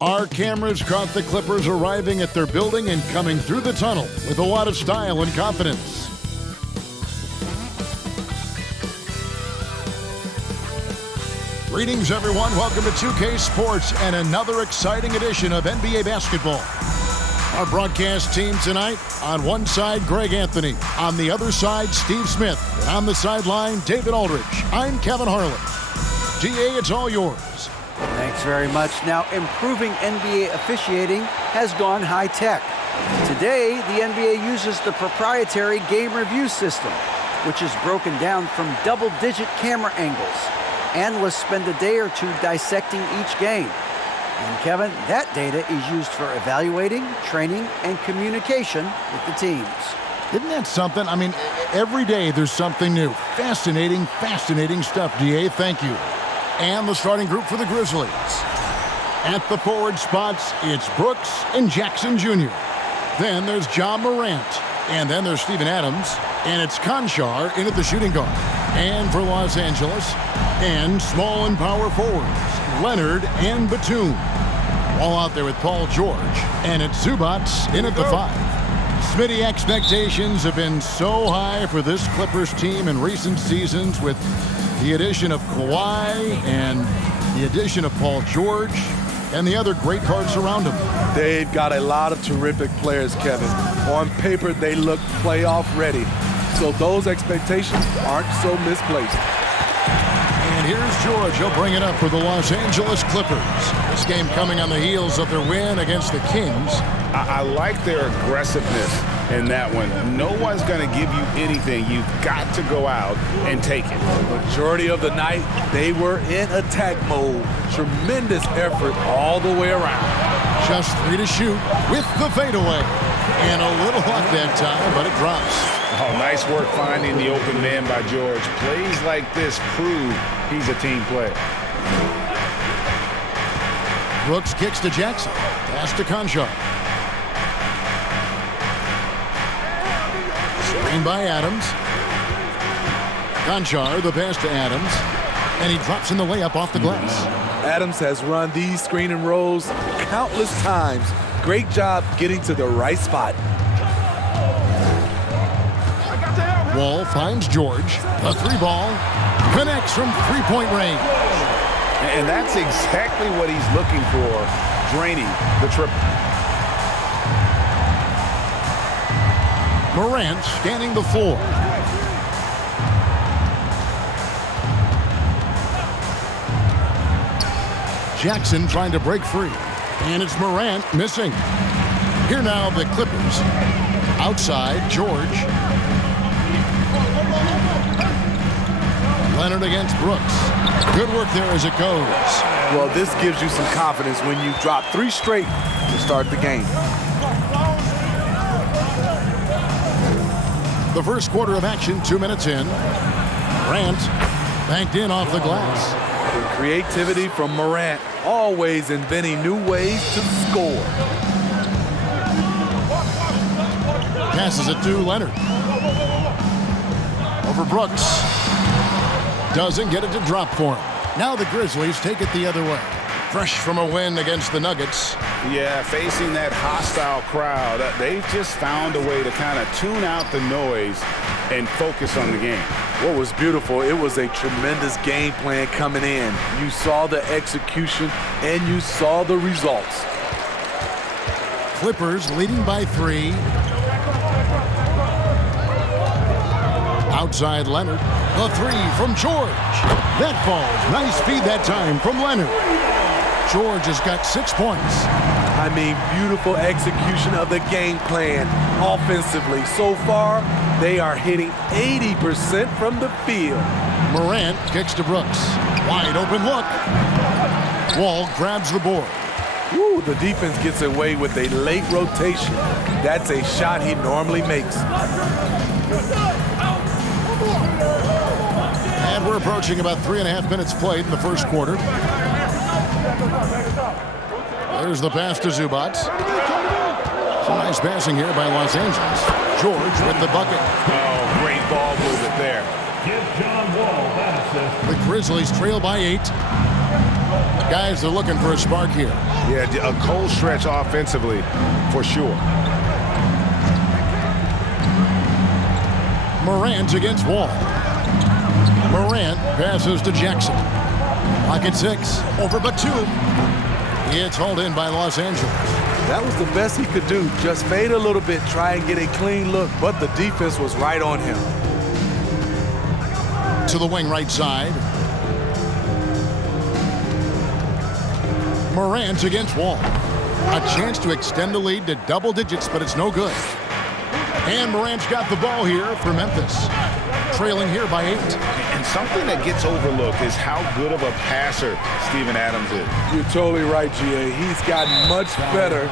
Our cameras caught the Clippers arriving at their building and coming through the tunnel with a lot of style and confidence. Greetings, everyone. Welcome to 2K Sports and another exciting edition of NBA basketball. Our broadcast team tonight, on one side, Greg Anthony. On the other side, Steve Smith. And on the sideline, David Aldridge. I'm Kevin Harlan. DA, it's all yours. Thanks very much. Now, improving NBA officiating has gone high-tech. Today, the NBA uses the proprietary game review system, which is broken down from double-digit camera angles. Analysts spend a day or two dissecting each game. And Kevin, that data is used for evaluating, training, and communication with the teams. Isn't that something? I mean, every day there's something new. Fascinating stuff, DA. Thank you. And the starting group for the Grizzlies. At the forward spots, it's Brooks and Jackson Jr. Then there's John Morant. And then there's Steven Adams. And it's Conchar in at the shooting guard. And for Los Angeles, and small and power forwards, Leonard and Batum. All out there with Paul George. And it's Zubats in at the 5. Smitty, expectations have been so high for this Clippers team in recent seasons with the addition of Kawhi and the addition of Paul George and the other great parts around him. They've got a lot of terrific players, Kevin. On paper, they look playoff ready. So those expectations aren't so misplaced. And here's George. He'll bring it up for the Los Angeles Clippers. This game coming on the heels of their win against the Kings. I like their aggressiveness in that one. No one's going to give you anything. You've got to go out and take it. Majority of the night, they were in attack mode. Tremendous effort all the way around. Just 3 to shoot with the fadeaway. And a little luck that time, but it drops. Oh, nice work finding the open man by George. Plays like this prove he's a team player. Brooks kicks to Jackson. Pass to Conchar. Screen by Adams. Conchar, the pass to Adams. And he drops in the layup off the glass. Adams has run these screen and rolls countless times. Great job getting to the right spot. Wall finds George. The 3-ball connects from three-point range. And that's exactly what he's looking for, draining the triple. Morant scanning the floor. Jackson trying to break free. And it's Morant missing. Here now the Clippers. Outside, George. Leonard against Brooks. Good work there as it goes. Well, this gives you some confidence when you drop 3 straight to start the game. The first quarter of action, 2 minutes in. Morant banked in off the glass. The creativity from Morant, always inventing new ways to score. Passes it to Leonard. Over Brooks. Doesn't get it to drop for him. Now the Grizzlies take it the other way. Fresh from a win against the Nuggets. Yeah, facing that hostile crowd, they just found a way to kind of tune out the noise and focus on the game. What was beautiful, it was a tremendous game plan coming in. You saw the execution and you saw the results. Clippers leading by 3. Outside Leonard. The 3 from George. That falls. Nice feed that time from Leonard. George has got 6 points. I mean, beautiful execution of the game plan offensively. So far, they are hitting 80% from the field. Morant kicks to Brooks. Wide open look. Wall grabs the board. Woo, the defense gets away with a late rotation. That's a shot he normally makes. And we're approaching about 3.5 minutes played in the first quarter. There's the pass to Zubats. Some nice passing here by Los Angeles. George with the bucket. Oh, great ball movement there. The Grizzlies trail by 8. Guys, they're looking for a spark here. Yeah, a cold stretch offensively for sure. Morant against Wall. Morant passes to Jackson. Pocket 6 over Batum. It's hauled in by Los Angeles. That was the best he could do. Just fade a little bit, try and get a clean look, but the defense was right on him. To the wing right side. Morant against Wall. A chance to extend the lead to double digits, but it's no good. And Morant's got the ball here for Memphis. Trailing here by 8. And something that gets overlooked is how good of a passer Steven Adams is. You're totally right, GA. He's gotten much better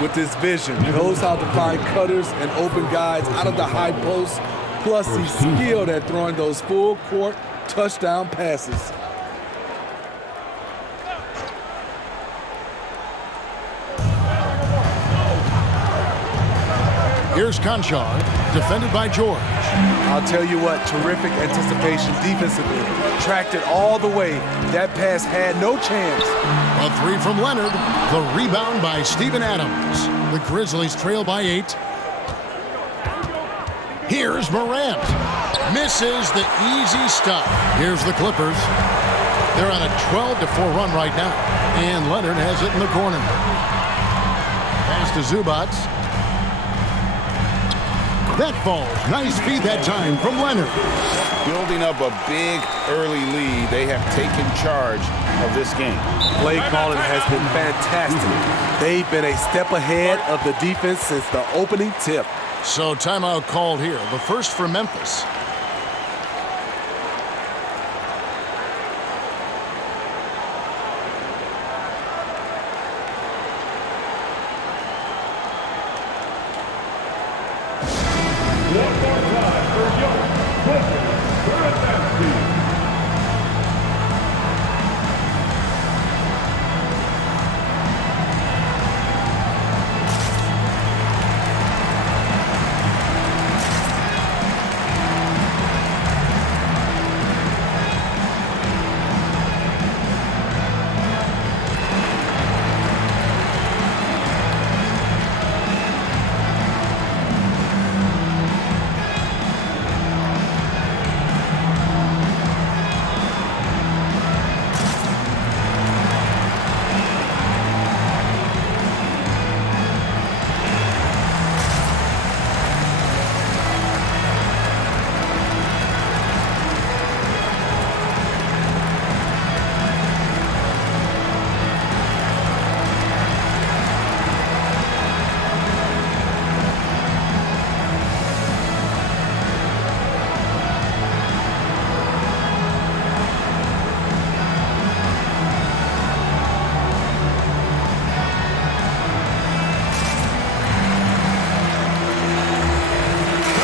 with his vision. He knows how to find cutters and open guys out of the high post. Plus, he's skilled at throwing those full-court touchdown passes. Here's Conchar, defended by George. I'll tell you what, terrific anticipation defensively. Tracked it all the way. That pass had no chance. A 3 from Leonard. The rebound by Steven Adams. The Grizzlies trail by 8. Here's Morant. Misses the easy stuff. Here's the Clippers. They're on a 12-4 run right now. And Leonard has it in the corner. Pass to Zubac. That falls. Nice feed that time from Leonard. Building up a big early lead. They have taken charge of this game. Play calling has been fantastic. They've been a step ahead of the defense since the opening tip. So timeout called here. The first for Memphis.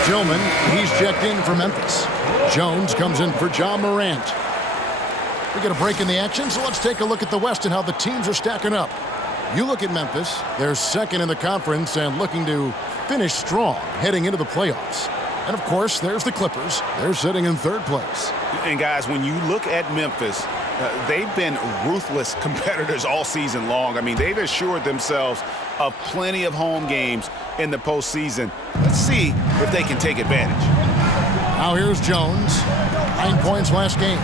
Tillman, he's checked in for Memphis. Jones comes in for John Morant. We get a break in the action, so let's take a look at the West and how the teams are stacking up. You look at Memphis, they're second in the conference and looking to finish strong heading into the playoffs. And, of course, there's the Clippers. They're sitting in third place. And, guys, when you look at Memphis, they've been ruthless competitors all season long. I mean, they've assured themselves of plenty of home games in the postseason. Let's see if they can take advantage. Now here's Jones. 9 points last game.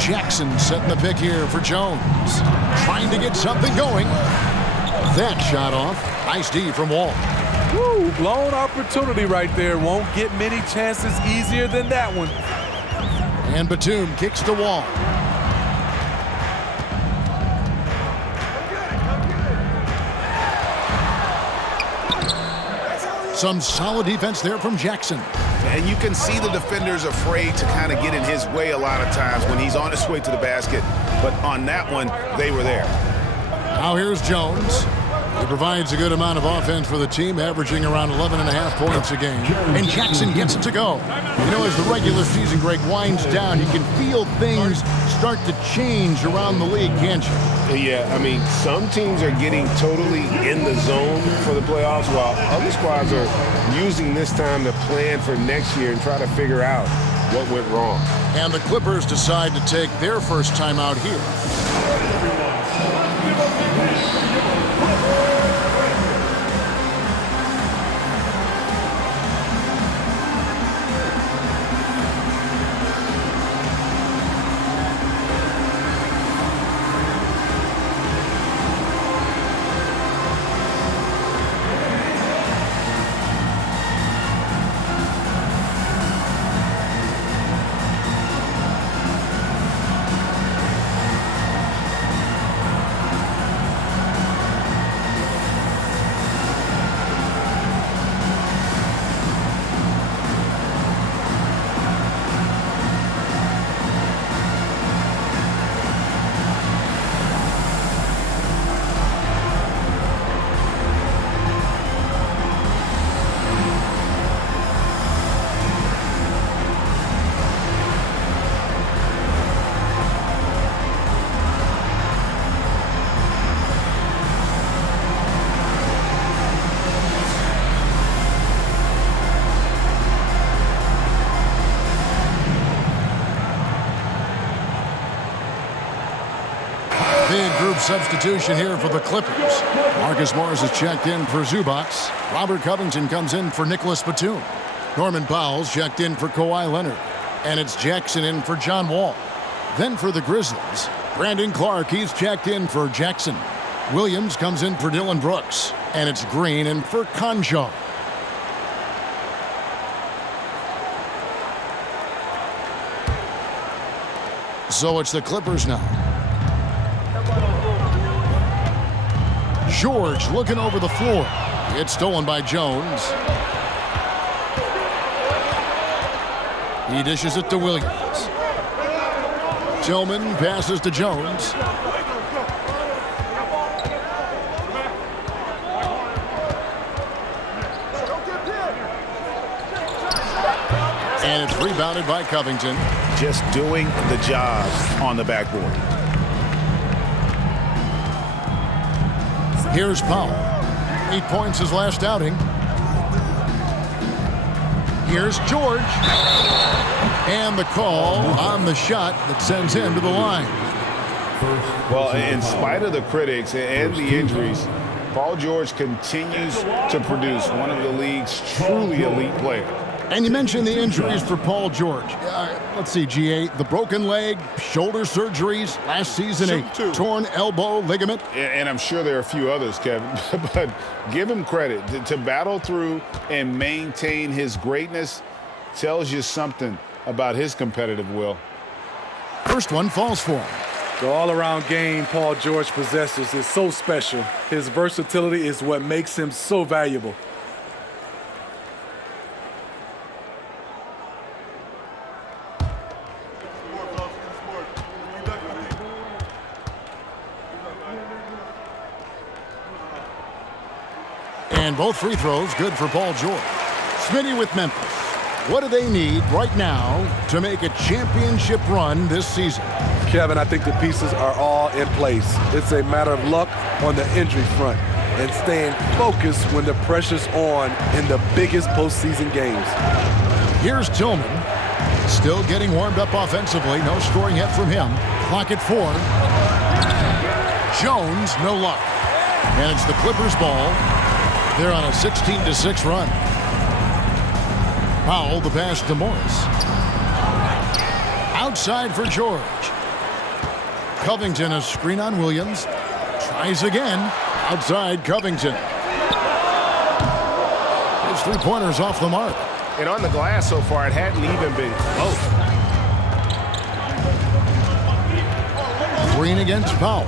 Jackson setting the pick here for Jones. Trying to get something going. That shot off. Nice D from Wall. Woo, blown opportunity right there. Won't get many chances easier than that one. And Batum kicks the Wall. Some solid defense there from Jackson. And you can see the defenders afraid to kind of get in his way a lot of times when he's on his way to the basket. But on that one, they were there. Now here's Jones. He provides a good amount of offense for the team, averaging around 11.5 points a game. And Jackson gets it to go. You know, as the regular season, Greg, winds down, you can feel things start to change around the league, can't you? Yeah, I mean, some teams are getting totally in the zone for the playoffs, while other squads are using this time to plan for next year and try to figure out what went wrong. And the Clippers decide to take their first timeout here. Big group substitution here for the Clippers. Marcus Morris is checked in for Zubac. Robert Covington comes in for Nicholas Batum. Norman Powell's checked in for Kawhi Leonard. And it's Jackson in for John Wall. Then for the Grizzlies, Brandon Clark, he's checked in for Jackson. Williams comes in for Dylan Brooks. And it's Green in for Conjo. So it's the Clippers now. George looking over the floor. It's stolen by Jones. He dishes it to Williams. Tillman passes to Jones. And it's rebounded by Covington. Just doing the job on the backboard. Here's Powell. 8 points his last outing. Here's George. And the call on the shot that sends him to the line. Well, in spite of the critics and the injuries, Paul George continues to produce one of the league's truly elite players. And you mentioned the injuries for Paul George. Let's see, GA, the broken leg, shoulder surgeries, last season a torn elbow ligament. And I'm sure there are a few others, Kevin, but give him credit. To battle through and maintain his greatness tells you something about his competitive will. First one falls for him. The all-around game Paul George possesses is so special. His versatility is what makes him so valuable. And both free throws good for Paul George. Smitty with Memphis. What do they need right now to make a championship run this season? Kevin, I think the pieces are all in place. It's a matter of luck on the injury front and staying focused when the pressure's on in the biggest postseason games. Here's Tillman. Still getting warmed up offensively. No scoring yet from him. Clock at 4. Jones, no luck. And it's the Clippers' ball. They're on a 16-6 run. Powell, the pass to Morris. Outside for George. Covington, a screen on Williams. Tries again. Outside Covington. His three-pointer's off the mark. And on the glass so far, it hadn't even been close. Green against Powell.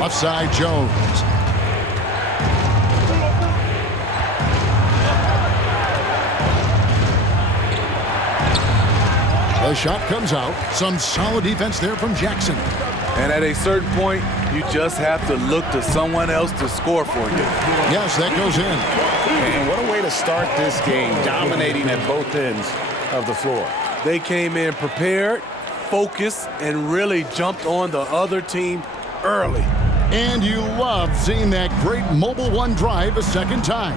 Left side Jones. The shot comes out. Some solid defense there from Jackson. And at a certain point, you just have to look to someone else to score for you. Yes, that goes in. And what a way to start this game, dominating at both ends of the floor. They came in prepared, focused, and really jumped on the other team early. And you love seeing that great mobile one drive a second time.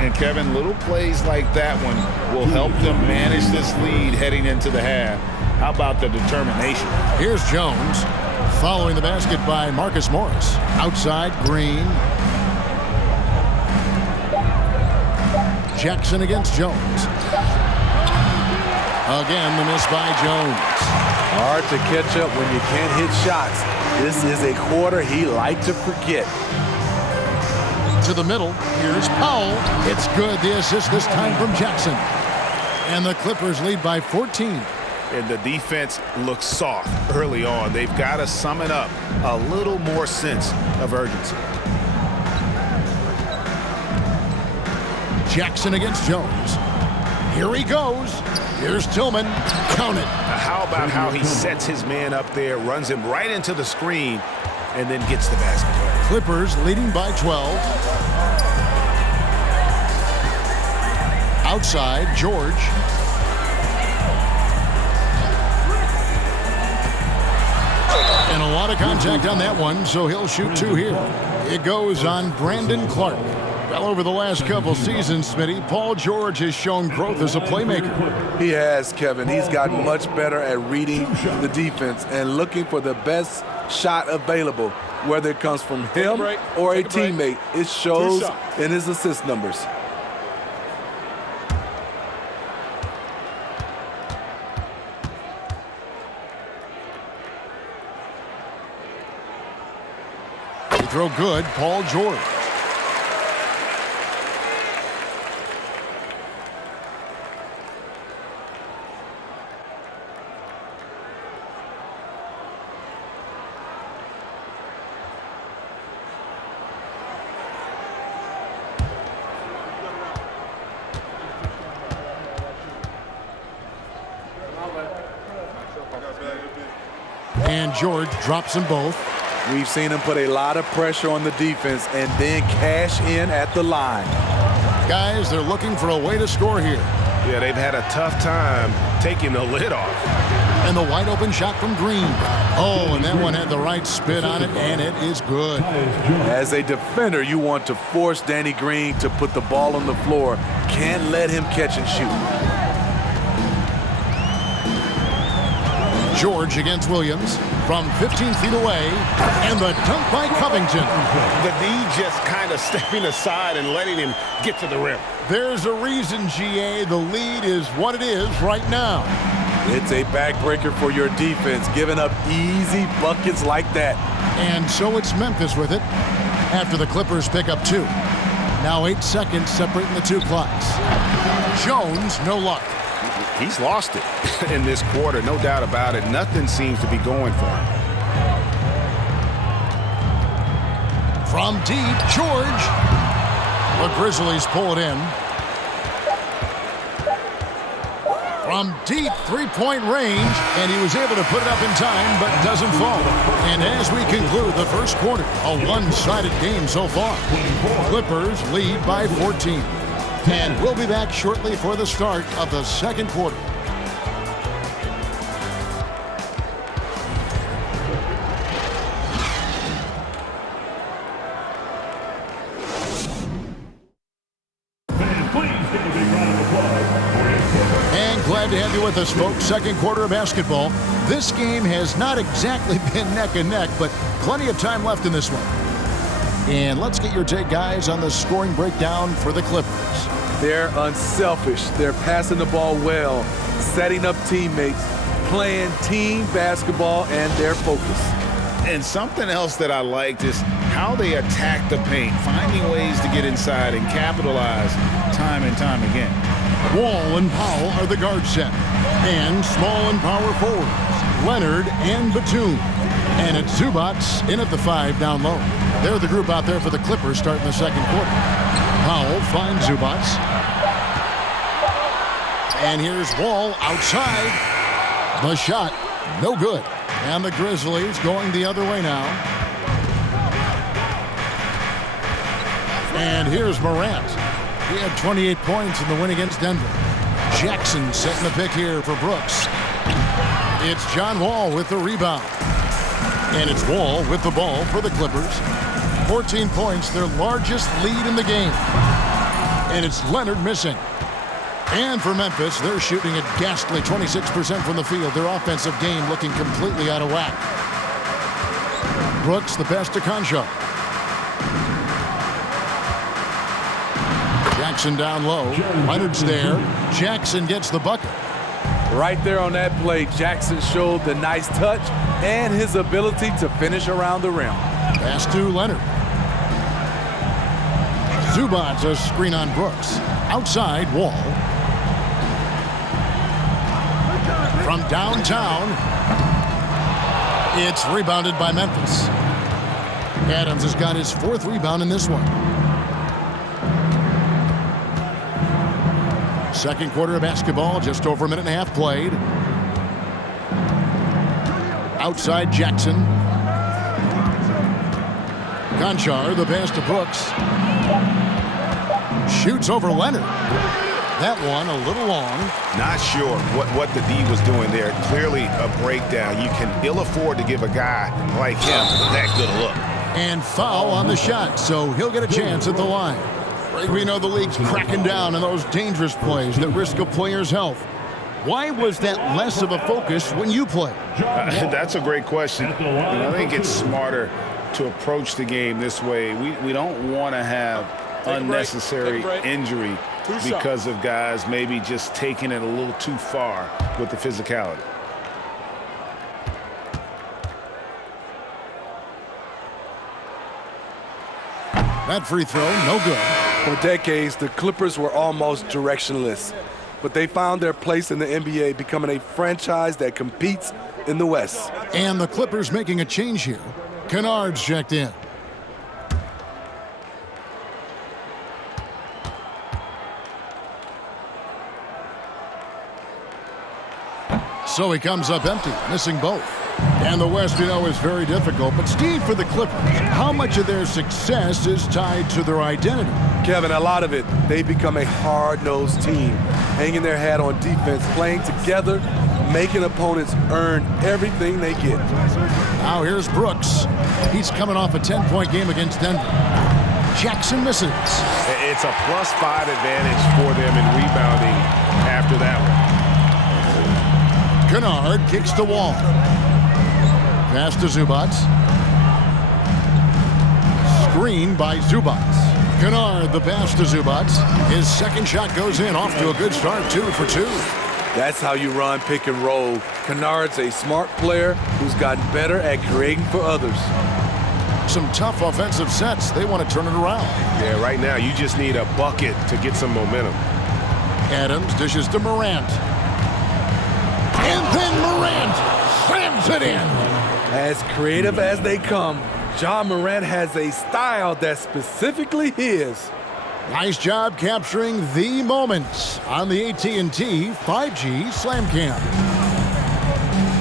And Kevin, little plays like that one will help them manage this lead heading into the half. How about the determination? Here's Jones, following the basket by Marcus Morris. Outside, Green. Jackson against Jones. Again, the miss by Jones. Hard to catch up when you can't hit shots. This is a quarter he liked to forget. To the middle, here's Powell. It's good, the assist this time from Jackson. And the Clippers lead by 14. And the defense looks soft early on. They've got to sum it up. A little more sense of urgency. Jackson against Jones. Here he goes. Here's Tillman. Count it. How about how he sets his man up there, runs him right into the screen, and then gets the basket. Clippers leading by 12. Outside, George. And a lot of contact on that one, so he'll shoot two here. It goes on Brandon Clark. Well, over the last couple seasons, Smitty, Paul George has shown growth as a playmaker. He has, Kevin. He's gotten much better at reading the defense and looking for the best shot available, whether it comes from him or a teammate. It shows in his assist numbers. They throw good, Paul George. And George drops them both. We've seen him put a lot of pressure on the defense and then cash in at the line. Guys, they're looking for a way to score here. Yeah, they've had a tough time taking the lid off. And the wide open shot from Green. Oh, and that one had the right spin on it, and it is good. As a defender, you want to force Danny Green to put the ball on the floor. Can't let him catch and shoot. George against Williams from 15 feet away, and the dunk by Covington. The D just kind of stepping aside and letting him get to the rim. There's a reason, GA, the lead is what it is right now. It's a backbreaker for your defense, giving up easy buckets like that. And so it's Memphis with it after the Clippers pick up two. Now 8 seconds separating the two clocks. Jones, no luck. He's lost it in this quarter, no doubt about it. Nothing seems to be going for him. From deep, George. The Grizzlies pull it in. From deep three-point range, and he was able to put it up in time, but doesn't fall. And as we conclude the first quarter, a one-sided game so far. Clippers lead by 14. And we'll be back shortly for the start of the second quarter. And glad to have you with us, folks. Second quarter of basketball. This game has not exactly been neck and neck, but plenty of time left in this one. And let's get your take, guys, on the scoring breakdown for the Clippers. They're unselfish. They're passing the ball well, setting up teammates, playing team basketball, and they're focused. And something else that I liked is how they attack the paint, finding ways to get inside and capitalize time and time again. Wall and Powell are the guard set. And small and power forwards, Leonard and Batum. And it's Zubats in at the 5 down low. They're the group out there for the Clippers starting the second quarter. Powell finds Zubats. And here's Wall outside. The shot, no good. And the Grizzlies going the other way now. And here's Morant. He had 28 points in the win against Denver. Jackson setting the pick here for Brooks. It's John Wall with the rebound. And it's Wall with the ball for the Clippers. 14 points, their largest lead in the game. And it's Leonard missing. And for Memphis, they're shooting a ghastly 26% from the field. Their offensive game looking completely out of whack. Brooks, the pass to Concha. Jackson down low. Leonard's there. Jackson gets the bucket. Right there on that play, Jackson showed the nice touch and his ability to finish around the rim. Pass to Leonard. Zubac's a screen on Brooks. Outside, Wall. From downtown, it's rebounded by Memphis. Adams has got his 4th rebound in this one. Second quarter of basketball, just over a minute and a half played. Outside Jackson. Conchar, the pass to Brooks. Shoots over Leonard. That one a little long. Not sure what the D was doing there. Clearly a breakdown. You can ill afford to give a guy like him that good a look. And foul on the shot, so he'll get a chance at the line. We know the league's cracking down on those dangerous plays that risk a player's health. Why was that less of a focus when you play? That's a great question. And I think it's smarter to approach the game this way. We don't want to have unnecessary injury because of guys maybe just taking it a little too far with the physicality. That free throw, no good. For decades, the Clippers were almost directionless, but they found their place in the NBA, becoming a franchise that competes in the West. And the Clippers making a change here. Kennard's checked in. So he comes up empty, missing both. And the West, you know, is very difficult. But Steve, for the Clippers, how much of their success is tied to their identity? Kevin, a lot of it. They become a hard-nosed team, hanging their hat on defense, playing together, making opponents earn everything they get. Now here's Brooks. He's coming off a 10-point game against Denver. Jackson misses. It's a +5 advantage for them in rebounding after that one. Kennard kicks the wall. Pass to Zubac. Screen by Zubac. Kennard, the pass to Zubac. His second shot goes in, off to a good start, 2 for 2. That's how you run pick and roll. Kennard's a smart player who's gotten better at creating for others. Some tough offensive sets. They want to turn it around. Yeah, right now you just need a bucket to get some momentum. Adams dishes to Morant. And then Morant slams it in. As creative as they come, Ja Morant has a style that's specifically his. Nice job capturing the moments on the AT&T 5G Slam Cam.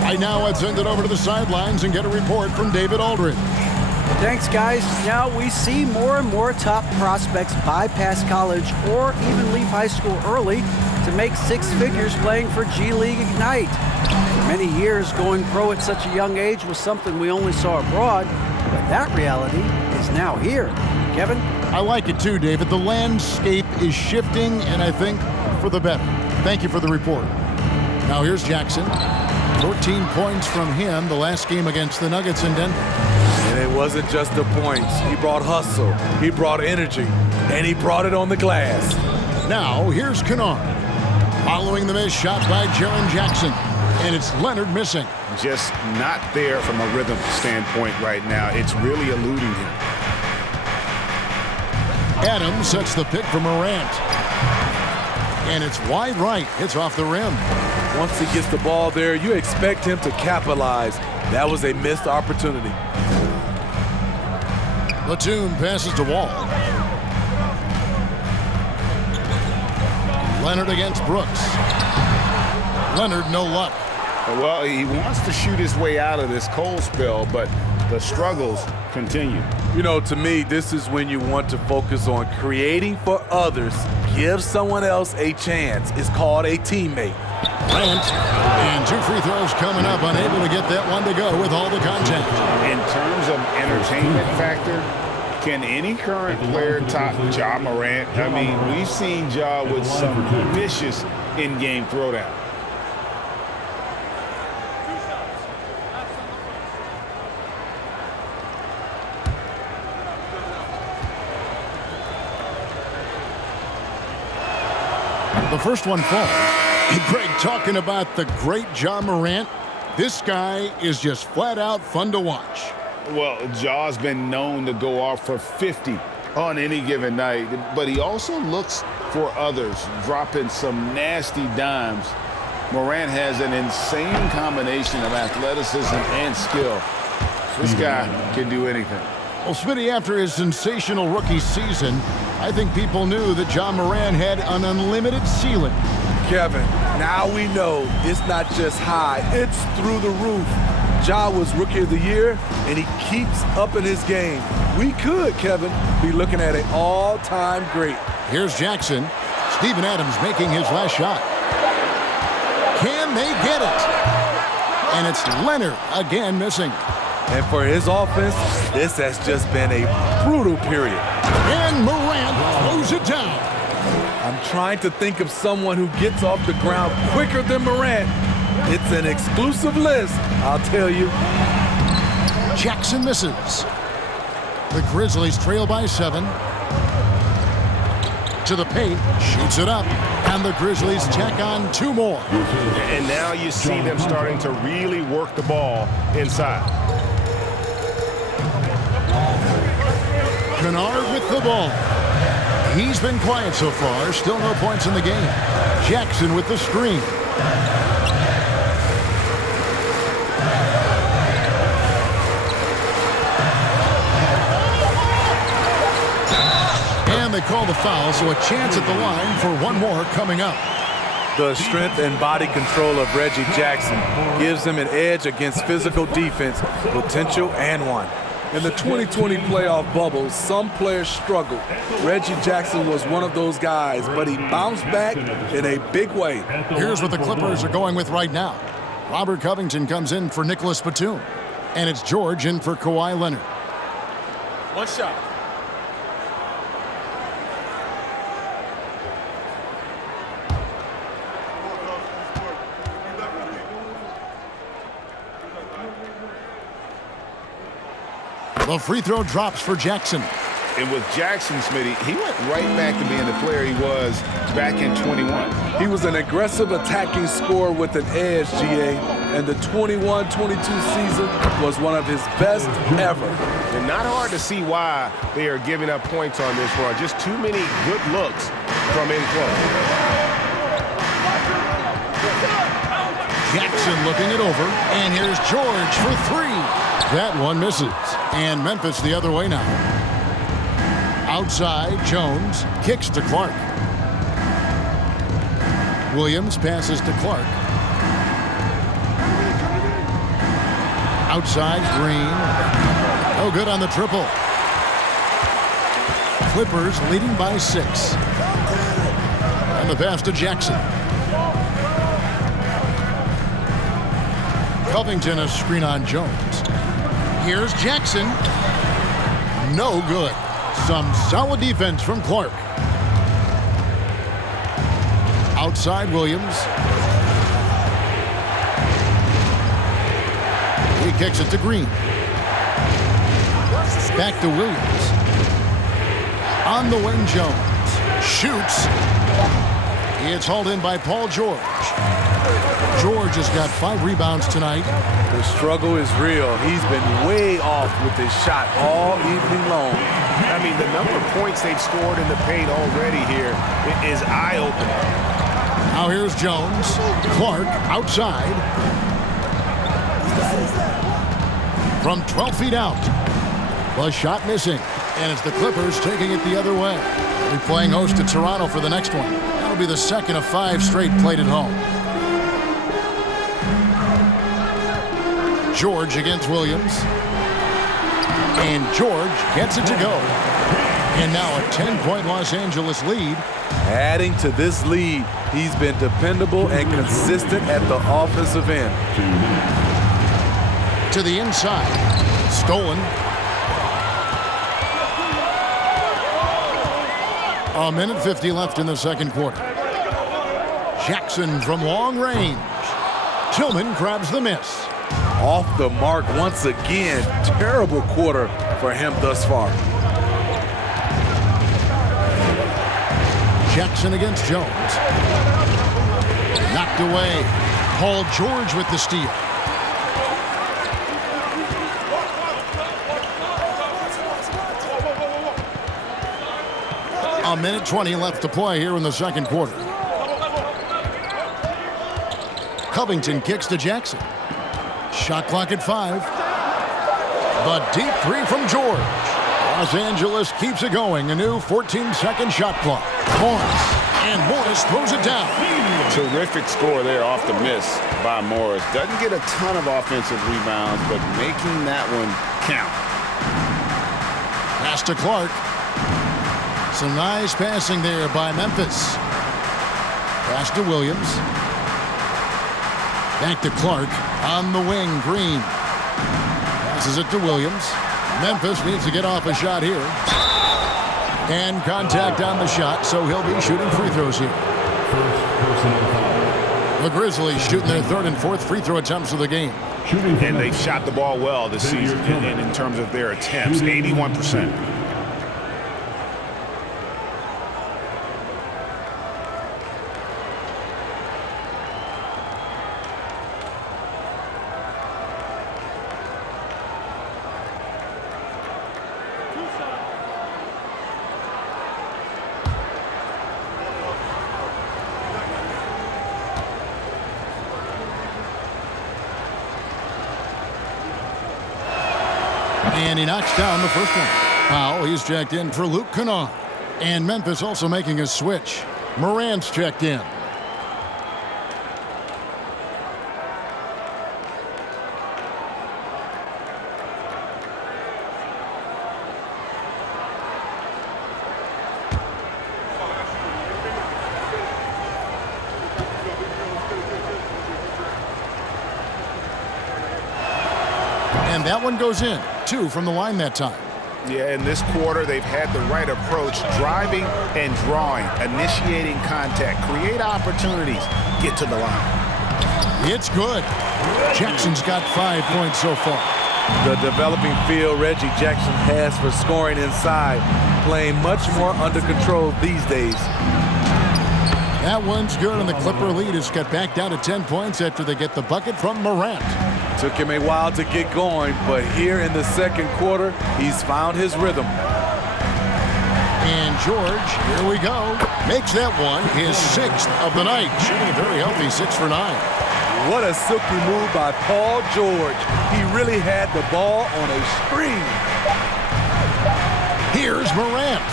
Right now, let's send it over to the sidelines and get a report from David Aldridge. Thanks, guys. Now we see more and more top prospects bypass college or even leave high school early to make 6 figures playing for G League Ignite. For many years, going pro at such a young age was something we only saw abroad, but that reality is now here. Kevin? I like it too, David. The landscape is shifting, and I think for the better. Thank you for the report. Now here's Jackson. 14 points from him the last game against the Nuggets in Denver. And it wasn't just the points. He brought hustle, he brought energy, and he brought it on the glass. Now here's Kennard. Following the miss shot by Jaren Jackson. And it's Leonard missing. Just not there from a rhythm standpoint right now. It's really eluding him. Adams sets the pick for Morant. And it's wide right. It's off the rim. Once he gets the ball there, you expect him to capitalize. That was a missed opportunity. Batum passes to Wall. Leonard against Brooks. Leonard, no luck. Well, he wants to shoot his way out of this cold spell, but the struggles continue. You know, to me, this is when you want to focus on creating for others. Give someone else a chance. It's called a teammate. Grant, and 2 free throws coming up, unable to get that one to go with all the contact. In terms of entertainment factor, Can any current player top Ja Morant? I mean, we've seen Ja with some vicious in-game throwdown. The first one falls. Hey, Greg, talking about the great Ja Morant, this guy is just flat out fun to watch. Well, Ja's been known to go off for 50 on any given night, but he also looks for others, dropping some nasty dimes. Morant has an insane combination of athleticism and skill. This guy can do anything. Well, Smitty, after his sensational rookie season, I think people knew that Ja Morant had an unlimited ceiling. Kevin, now we know it's not just high, it's through the roof. Ja was Rookie of the Year, and he keeps upping his game. We could, Kevin, be looking at an all-time great. Here's Jackson. Steven Adams making his last shot. Can they get it? And it's Leonard again missing. And for his offense, this has just been a brutal period. And Morant throws it down. I'm trying to think of someone who gets off the ground quicker than Morant. It's an exclusive list, I'll tell you. Jackson misses. The Grizzlies trail by 7. To the paint, shoots it up. And the Grizzlies tack on 2 more. And now you see them starting to really work the ball inside. Kennard with the ball. He's been quiet so far. Still no points in the game. Jackson with the screen. And they call the foul, so a chance at the line for one more coming up. The strength and body control of Reggie Jackson gives him an edge against physical defense, potential and one. In the 2020 playoff bubble, some players struggled. Reggie Jackson was one of those guys, but he bounced back in a big way. Here's what the Clippers are going with right now. Robert Covington comes in for Nicholas Batum. And it's George in for Kawhi Leonard. One shot. The free throw drops for Jackson. And with Jackson, Smitty, he went right back to being the player he was back in 21. He was an aggressive attacking scorer with an edge, GA, and the 21-22 season was one of his best ever. And not hard to see why they are giving up points on this run. Just too many good looks from in close. Jackson looking it over, and here's George for 3. That one misses, and Memphis the other way now. Outside, Jones kicks to Clark. Williams passes to Clark. Outside, Green. No good on the triple. Clippers leading by 6. And the pass to Jackson. Covington a screen on Jones. Here's Jackson. No good. Some solid defense from Clark. Outside Williams. He kicks it to Green. Back to Williams. On the wing, Jones. Shoots. It's hauled in by Paul George. George has got 5 rebounds tonight. The struggle is real. He's been way off with his shot all evening long. I mean, the number of points they've scored in the paint already here is eye-opening. Now here's Jones. Clark outside. From 12 feet out. The shot missing. And it's the Clippers taking it the other way. They'll be playing host to Toronto for the next one. That'll be the second of 5 straight played at home. George against Williams. And George gets it to go. And now a 10-point Los Angeles lead. Adding to this lead, he's been dependable and consistent at the offensive end. To the inside. Stolen. A minute 50 left in the second quarter. Jackson from long range. Tillman grabs the miss. Off the mark once again. Terrible quarter for him thus far. Jackson against Jones. Knocked away. Paul George with the steal. A minute 20 left to play here in the second quarter. Covington kicks to Jackson. Shot clock at 5. The deep three from George. Los Angeles keeps it going. A new 14-second shot clock. Morris. And Morris throws it down. Terrific score there off the miss by Morris. Doesn't get a ton of offensive rebounds, but making that one count. Pass to Clark. Some nice passing there by Memphis. Pass to Williams. Back to Clark. On the wing, Green. Passes it to Williams. Memphis needs to get off a shot here. And contact on the shot, so he'll be shooting free throws here. The Grizzlies shooting their third and fourth free throw attempts of the game. And they've shot the ball well this season in terms of their attempts, 81%. And he knocks down the first one. Powell, he's checked in for Luke Kennard. And Memphis also making a switch. Morant's checked in. And that one goes in. 2 from the line that time. Yeah, in this quarter, they've had the right approach, driving and drawing, initiating contact, create opportunities, get to the line. It's good. Jackson's got 5 points so far. The developing feel Reggie Jackson has for scoring inside, playing much more under control these days. That one's good, and the Clipper lead is cut back down to 10 points after they get the bucket from Morant. Took him a while to get going, but here in the second quarter, he's found his rhythm. And George, here we go, makes that one his 6th of the night, shooting a very healthy 6 for 9. What a silky move by Paul George. He really had the ball on a string. Here's Morant.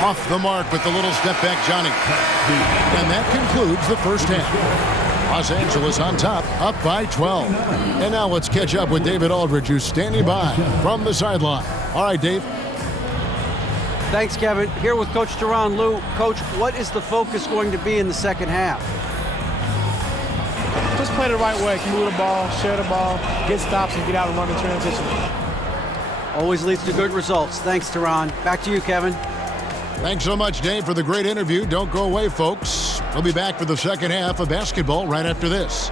Off the mark with the little step back Johnny. And that concludes the first half. Los Angeles on top, up by 12. And now let's catch up with David Aldridge, who's standing by from the sideline. All right, Dave. Thanks, Kevin. Here with Coach Teron Lue. Coach, what is the focus going to be in the second half? Just play the right way. Move the ball, share the ball, get stops, and get out and run the transition. Always leads to good results. Thanks, Teron. Back to you, Kevin. Thanks so much, Dave, for the great interview. Don't go away, folks. We'll be back for the second half of basketball right after this.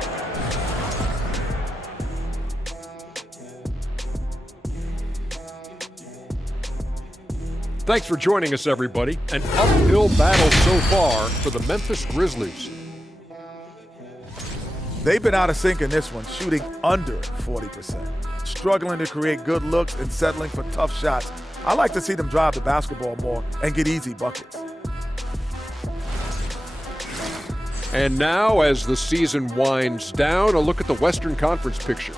Thanks for joining us, everybody. An uphill battle so far for the Memphis Grizzlies. They've been out of sync in this one, shooting under 40%. Struggling to create good looks and settling for tough shots. I like to see them drive the basketball more and get easy buckets. And now, as the season winds down, a look at the Western Conference picture.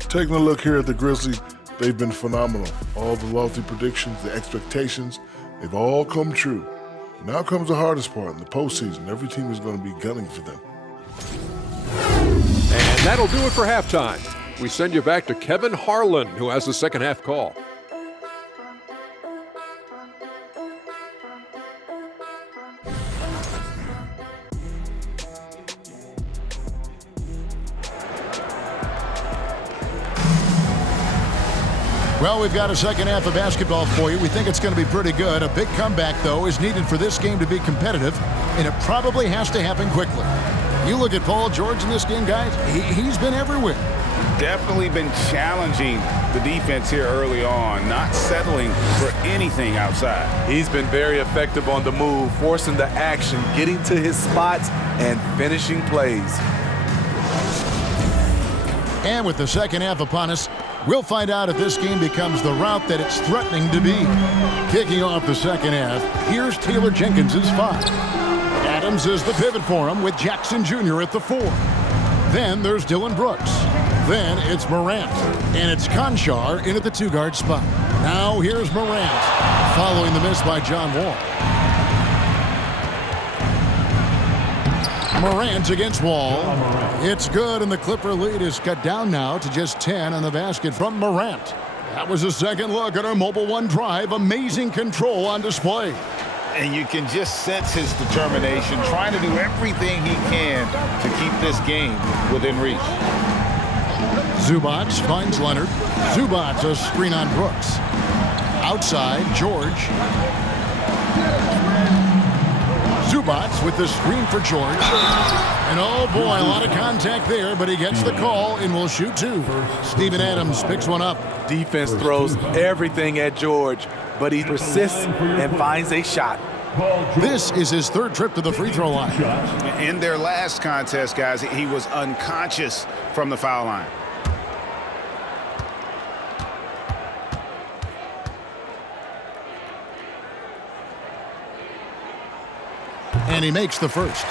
Taking a look here at the Grizzlies, they've been phenomenal. All the lofty predictions, the expectations, they've all come true. Now comes the hardest part in the postseason. Every team is going to be gunning for them. And that'll do it for halftime. We send you back to Kevin Harlan, who has the second half call. Well, we've got a second half of basketball for you. We think it's going to be pretty good. A big comeback, though, is needed for this game to be competitive, and it probably has to happen quickly. You look at Paul George in this game, guys, he's been everywhere. Definitely been challenging the defense here early on, not settling for anything outside. He's been very effective on the move, forcing the action, getting to his spots, and finishing plays. And with the second half upon us, we'll find out if this game becomes the route that it's threatening to be. Kicking off the second half, here's Taylor Jenkins' 5. Adams is the pivot for him with Jackson Jr. at the 4. Then there's Dylan Brooks. Then it's Morant. And it's Conchar in at the 2-guard spot. Now here's Morant, following the miss by John Wall. Morant against Wall. It's good, and the Clipper lead is cut down now to just 10 on the basket from Morant. That was a second look at our Mobile One drive. Amazing control on display. And you can just sense his determination, trying to do everything he can to keep this game within reach. Zubac finds Leonard. Zubac a screen on Brooks. Outside, George. Zubac with the screen for George. And oh boy, a lot of contact there, but he gets the call and will shoot 2. Steven Adams picks one up. Defense throws everything at George, but he persists and finds a shot. This is his 3rd trip to the free throw line. In their last contest, guys, he was unconscious from the foul line. And he makes the first.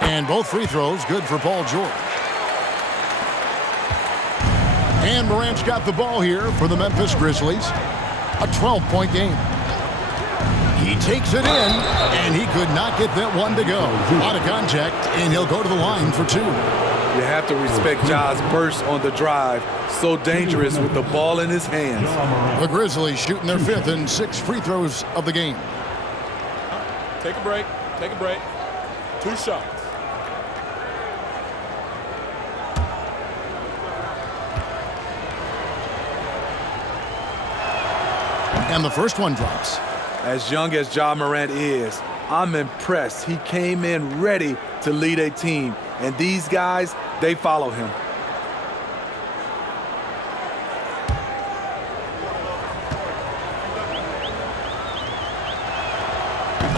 And both free throws good for Paul George. And Morant's got the ball here for the Memphis Grizzlies. A 12-point game. He takes it in, and he could not get that one to go. Out of contact, and he'll go to the line for 2. You have to respect Ja's burst on the drive. So dangerous with the ball in his hands. The Grizzlies shooting their 5th and 6th free throws of the game. Take a break. Take a break. 2 shots. And the first one drops. As young as Ja Morant is, I'm impressed. He came in ready to lead a team. And these guys, they follow him.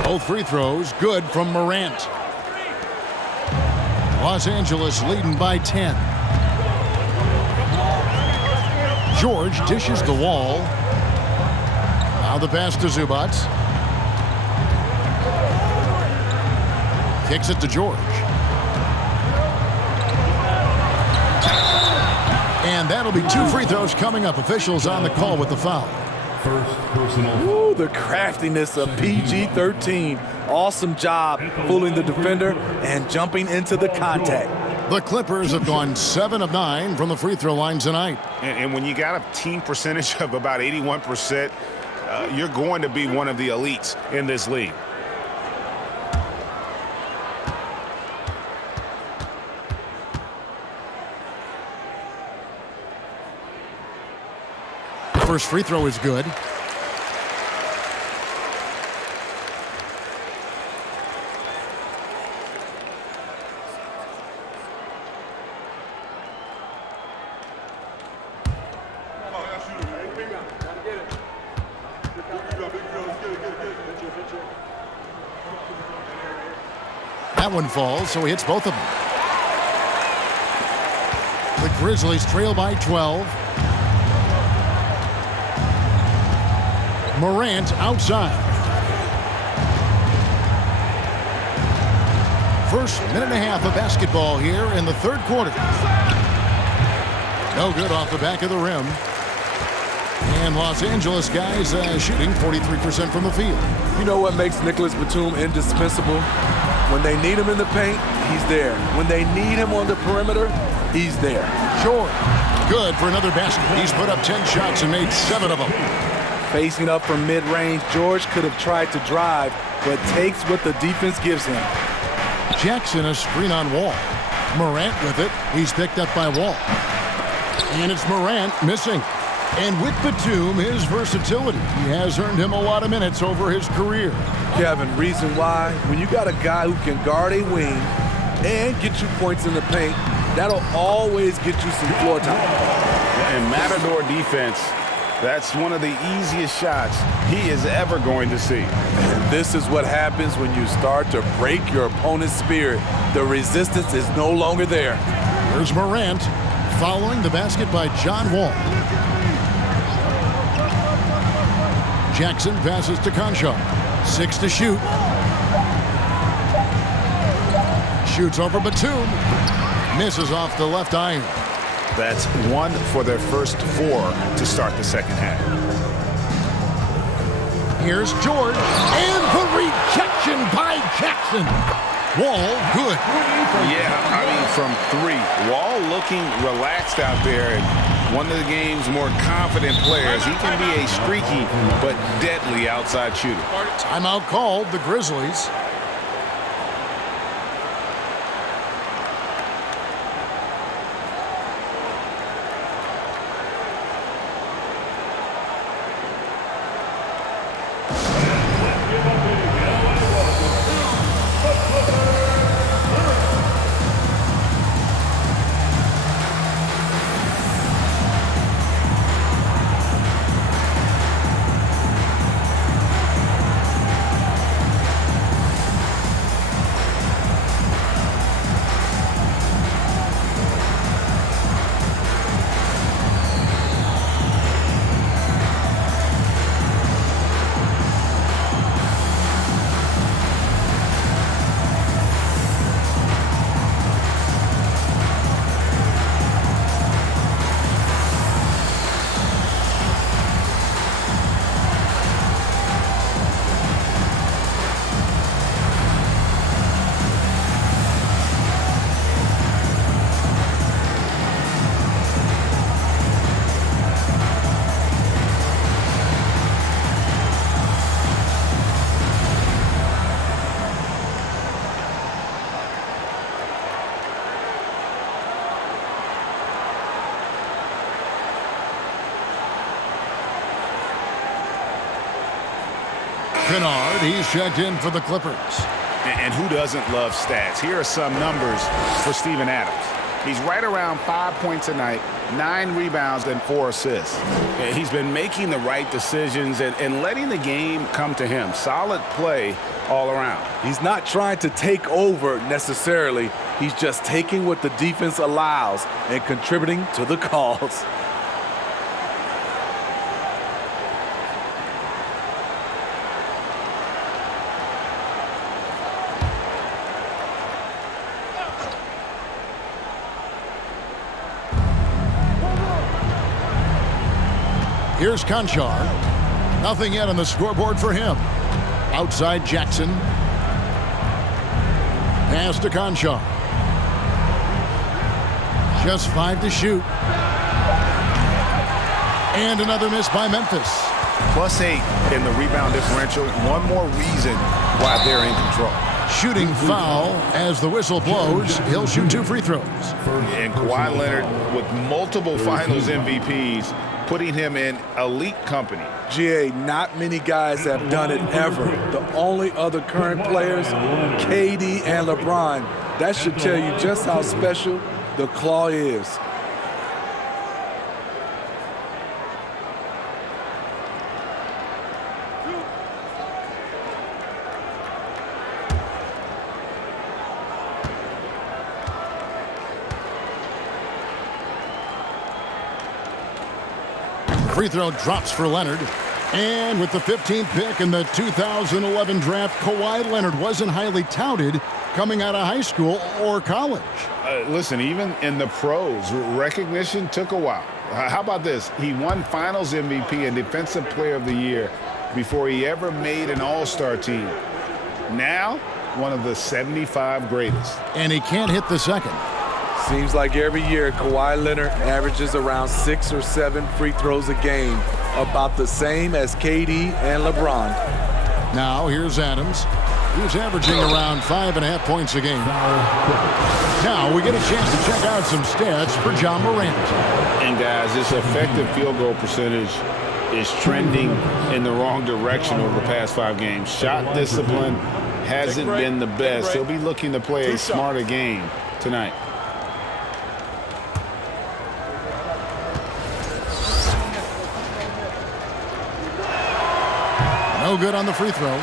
Both free throws good from Morant. Los Angeles leading by 10. George dishes the Wall. Now the pass to Zubac. Kicks it to George. And that'll be 2 free throws coming up. Officials on the call with the foul. First personal. Ooh, the craftiness of PG-13. Awesome job fooling the defender and jumping into the contact. The Clippers have gone 7 of 9 from the free throw line tonight. And when you got a team percentage of about 81%, you're going to be one of the elites in this league. First free throw is good. That one falls, so he hits both of them. The Grizzlies trail by 12. Morant outside. First minute and a half of basketball here in the 3rd quarter. No good off the back of the rim. And Los Angeles guys shooting 43% from the field. You know what makes Nicholas Batum indispensable? When they need him in the paint, he's there. When they need him on the perimeter, he's there. George, good for another basket. He's put up 10 shots and made 7 of them. Facing up from mid-range, George could have tried to drive, but takes what the defense gives him. Jackson, a screen on Wall. Morant with it. He's picked up by Wall. And it's Morant missing. And with Batum, his versatility. He has earned him a lot of minutes over his career. Kevin, reason why, when you got a guy who can guard a wing and get you points in the paint, that'll always get you some floor time. And Matador defense, that's one of the easiest shots he is ever going to see. And this is what happens when you start to break your opponent's spirit. The resistance is no longer there. Here's Morant following the basket by John Wall. Jackson passes to Conchar. 6 to shoot. Shoots over Batum. Misses off the left iron. That's 1 for their first 4 to start the second half. Here's George. And the rejection by Jackson. Wall, good. Yeah, I mean, from 3. Wall looking relaxed out there, and one of the game's more confident players. He can be a streaky but deadly outside shooter. Timeout called, the Grizzlies. Kennard, he's checked in for the Clippers. And who doesn't love stats? Here are some numbers for Steven Adams. He's right around 5 points a night, 9 rebounds, and 4 assists. He's been making the right decisions and letting the game come to him. Solid play all around. He's not trying to take over necessarily. He's just taking what the defense allows and contributing to the cause. Here's Conchar. Nothing yet on the scoreboard for him. Outside Jackson. Pass to Conchar. Just 5 to shoot. And another miss by Memphis. +8 in the rebound differential. One more reason why they're in control. Shooting foul as the whistle blows. He'll shoot 2 free throws. And Kawhi Leonard with multiple finals MVPs, putting him in elite company. GA, not many guys have done it ever. The only other current players, KD and LeBron. That should tell you just how special the claw is. Free throw drops for Leonard. And with the 15th pick in the 2011 draft, Kawhi Leonard wasn't highly touted coming out of high school or college. Listen, even in the pros, recognition took a while. How about this? He won Finals MVP and Defensive Player of the Year before he ever made an All-Star team. Now, one of the 75 greatest. And he can't hit the second. Seems like every year Kawhi Leonard averages around 6 or 7 free throws a game, about the same as KD and LeBron. Now here's Adams. He's averaging around 5.5 points a game. Now we get a chance to check out some stats for John Morant. And guys, this effective field goal percentage is trending in the wrong direction over the past 5 games. Shot discipline hasn't been the best. He'll be looking to play a smarter game tonight. No good on the free throw.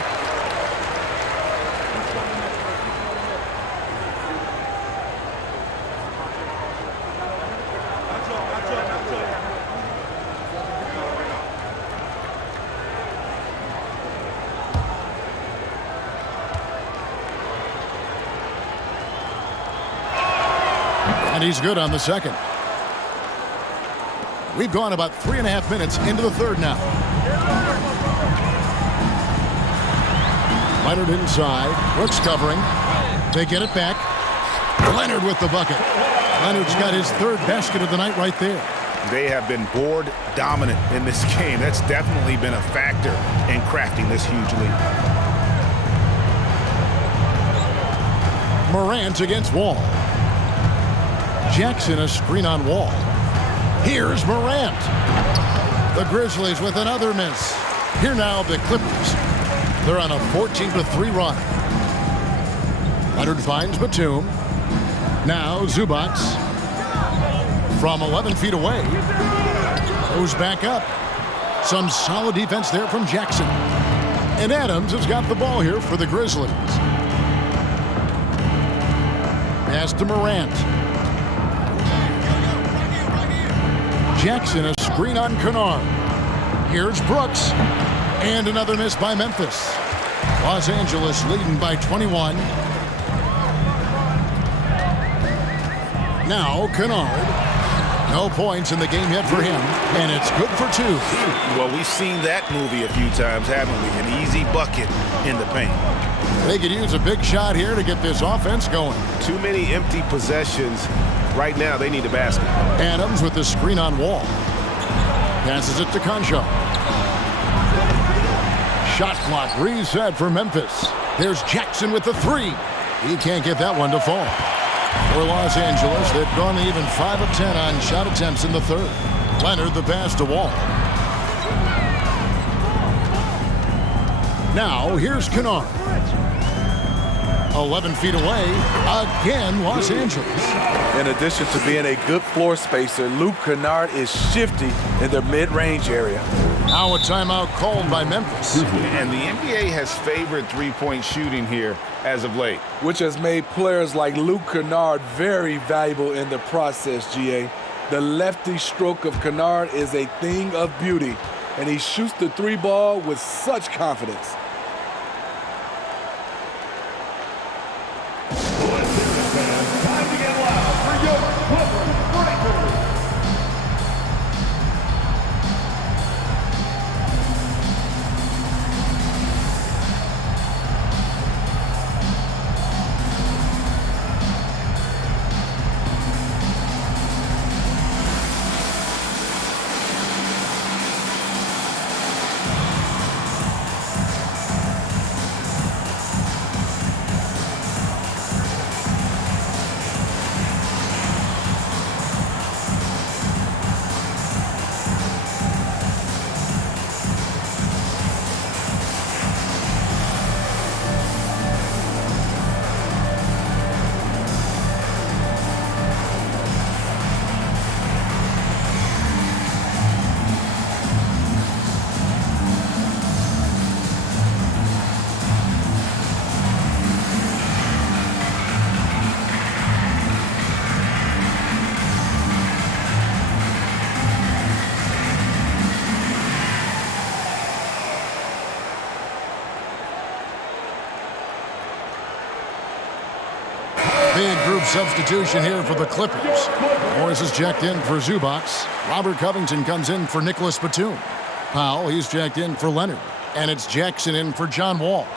And he's good on the second. We've gone about 3.5 minutes into the third now. Leonard inside. Brooks covering. They get it back. Leonard with the bucket. Leonard's got his 3rd basket of the night right there. They have been board dominant in this game. That's definitely been a factor in crafting this huge lead. Morant against Wall. Jackson a screen on Wall. Here's Morant. The Grizzlies with another miss. Here now the Clippers. They're on a 14-3 run. Leonard finds Batum. Now Zubac. From 11 feet away. Goes back up. Some solid defense there from Jackson. And Adams has got the ball here for the Grizzlies. Pass to Morant. Jackson a screen on Kennard. Here's Brooks. And another miss by Memphis. Los Angeles leading by 21. Now Kennard. No points in the game yet for him, and it's good for 2. Well, we've seen that movie a few times, haven't we? An easy bucket in the paint. They could use a big shot here to get this offense going. Too many empty possessions. Right now, they need a basket. Adams with the screen on Wall. Passes it to Concho. Shot clock reset for Memphis. There's Jackson with the 3. He can't get that one to fall. For Los Angeles, they've gone even 5 of 10 on shot attempts in the 3rd. Leonard the pass to Wall. Now here's Kennard. 11 feet away. Again, Los Angeles. In addition to being a good floor spacer, Luke Kennard is shifty in the mid-range area. Now a timeout called by Memphis. And the NBA has favored three-point shooting here as of late, which has made players like Luke Kennard very valuable in the process, GA. The lefty stroke of Kennard is a thing of beauty, and he shoots the 3 ball with such confidence. Big group substitution here for the Clippers. Morris is checked in for Zubac. Robert Covington comes in for Nicholas Batum. Powell, he's checked in for Leonard. And it's Jackson in for John Wall.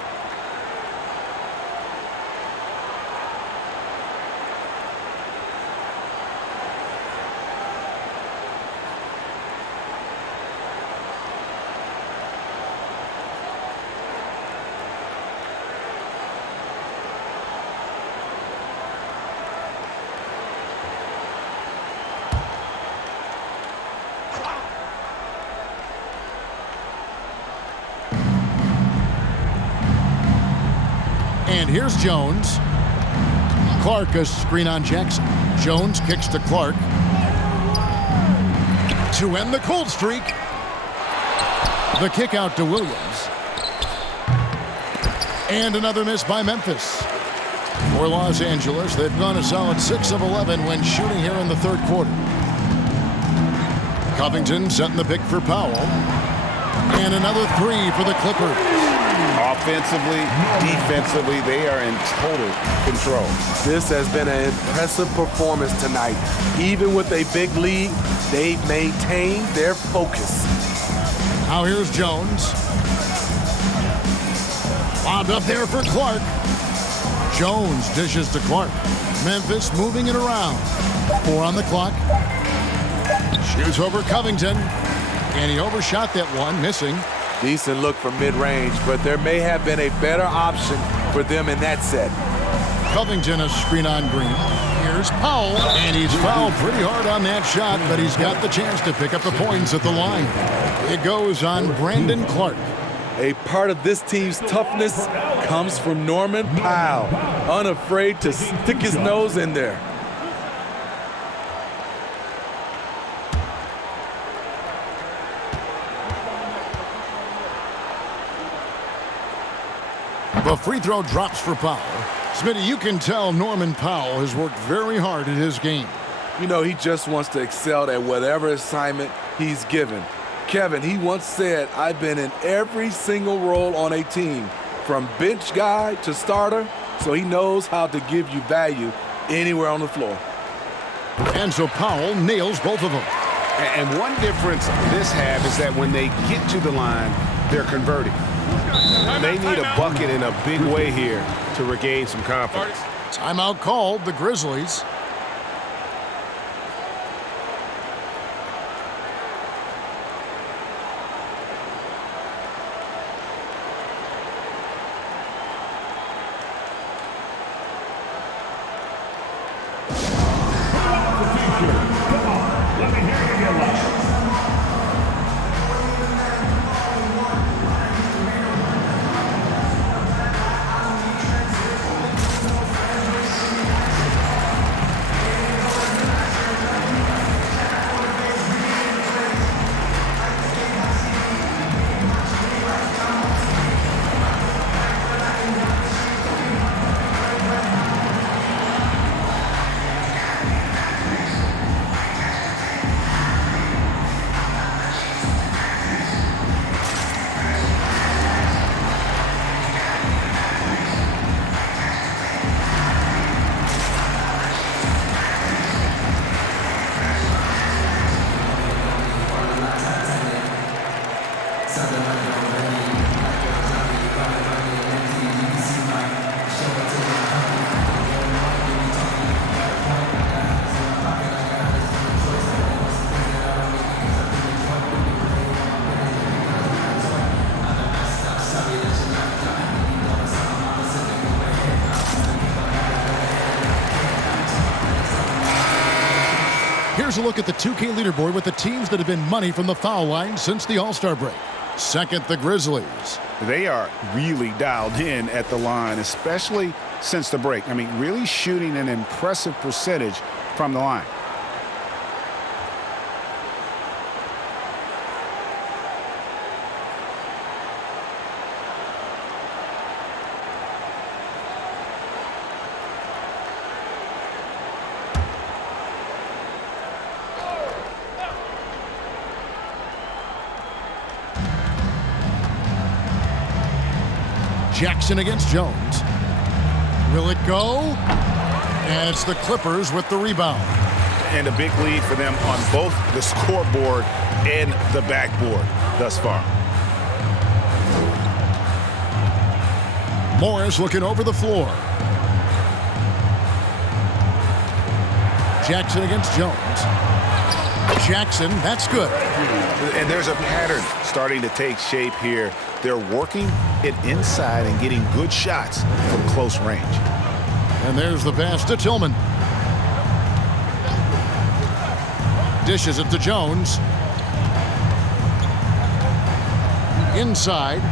And here's Jones. Clark, a screen on Jackson. Jones kicks to Clark. To end the cold streak. The kick out to Williams. And another miss by Memphis. For Los Angeles, they've gone a solid 6 of 11 when shooting here in the third quarter. Covington setting the pick for Powell. And another 3 for the Clippers. Offensively, defensively, they are in total control. This has been an impressive performance tonight. Even with a big lead, they've maintained their focus. Now here's Jones. Lobbed up there for Clark. Jones dishes to Clark. Memphis moving it around. 4 on the clock. Shoots over Covington. And he overshot that one, missing. Decent look from mid-range, but there may have been a better option for them in that set. Covington a screen on Green. Here's Powell, and he's fouled pretty hard on that shot, but he's got the chance to pick up the points at the line. It goes on Brandon Clark. A part of this team's toughness comes from Norman Powell, unafraid to stick his nose in there. The free throw drops for Powell. Smitty, you can tell Norman Powell has worked very hard at his game. You know, he just wants to excel at whatever assignment he's given. Kevin, he once said, I've been in every single role on a team, from bench guy to starter, so he knows how to give you value anywhere on the floor. And so Powell nails both of them. And one difference this have is that when they get to the line, they're converting. They need a bucket in a big way here to regain some confidence. Timeout called, the Grizzlies. Here's a look at the 2K leaderboard with the teams that have been money from the foul line since the All-Star break. Second, the Grizzlies. They are really dialed in at the line, especially since the break. I mean, really shooting an impressive percentage from the line. Jackson against Jones. Will it go? And it's the Clippers with the rebound. And a big lead for them on both the scoreboard and the backboard thus far. Morris looking over the floor. Jackson against Jones. Jackson, that's good. And there's a pattern starting to take shape here. They're working it inside and getting good shots from close range. And there's the pass to Tillman. Dishes it to Jones. Inside.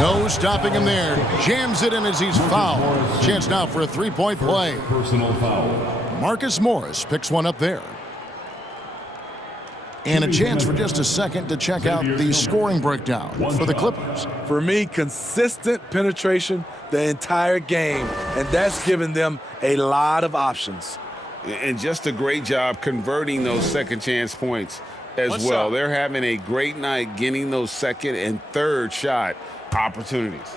No stopping him there. Jams it in as he's fouled. Chance now for a three-point play. Personal foul. Marcus Morris picks one up there. And a chance for just a second to check out the scoring breakdown for the Clippers. For me, consistent penetration the entire game, and that's given them a lot of options. And just a great job converting those second chance points as well. They're having a great night getting those second and third shot opportunities.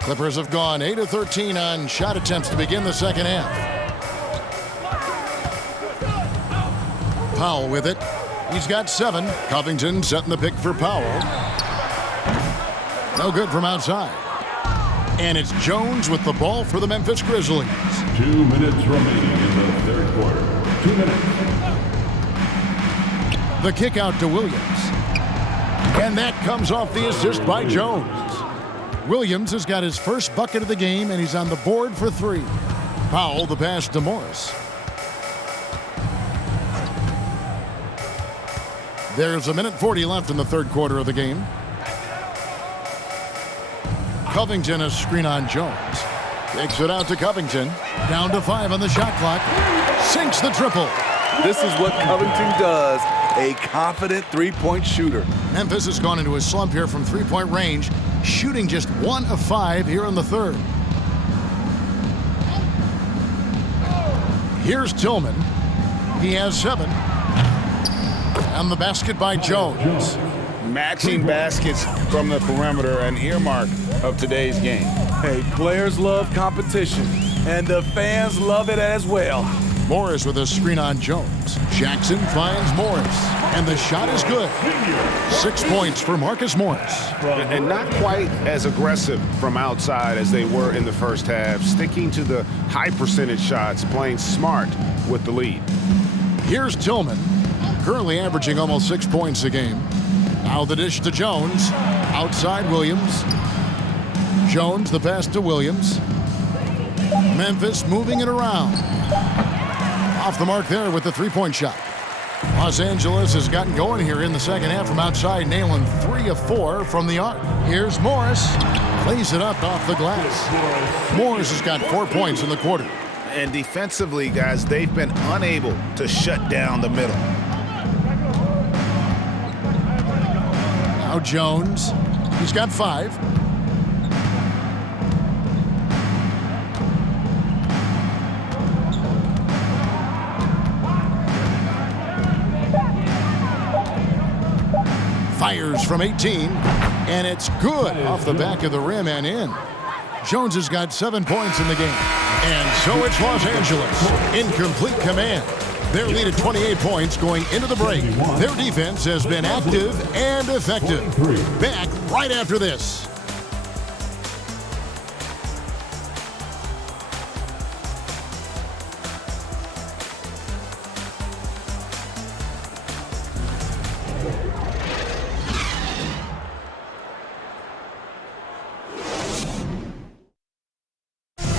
Clippers have gone 8 of 13 on shot attempts to begin the second half. Powell with it. He's got 7. Covington setting the pick for Powell. No good from outside. And it's Jones with the ball for the Memphis Grizzlies. 2 minutes remaining in the third quarter. 2 minutes. The kick out to Williams. And that comes off the assist by Jones. Williams has got his first bucket of the game, and he's on the board for 3. Powell, the pass to Morris. There's a minute 40 left in the third quarter of the game. Covington, a screen on Jones. Takes it out to Covington. Down to 5 on the shot clock. Sinks the triple. This is what Covington does, a confident three-point shooter. Memphis has gone into a slump here from three-point range, shooting just 1 of 5 here in the third. Here's Tillman. He has 7. And the basket by Jones. Matching baskets from the perimeter, an earmark of today's game. Hey, players love competition, and the fans love it as well. Morris with a screen on Jones. Jackson finds Morris, and the shot is good. 6 points for Marcus Morris. And not quite as aggressive from outside as they were in the first half, sticking to the high percentage shots, playing smart with the lead. Here's Tillman, currently averaging almost 6 points a game. Now the dish to Jones. Outside Williams. Jones, the pass to Williams. Memphis moving it around. Off the mark there with the three-point shot. Los Angeles has gotten going here in the second half from outside, nailing 3 of 4 from the arc. Here's Morris. Plays it up off the glass. Morris has got 4 points in the quarter. And defensively, guys, they've been unable to shut down the middle. Now Jones. He's got 5. Fires from 18, and it's good off the back of the rim and in. Jones has got 7 points in the game. And so it's Los Angeles in complete command. Their lead at 28 points going into the break. Their defense has been active and effective. Back right after this.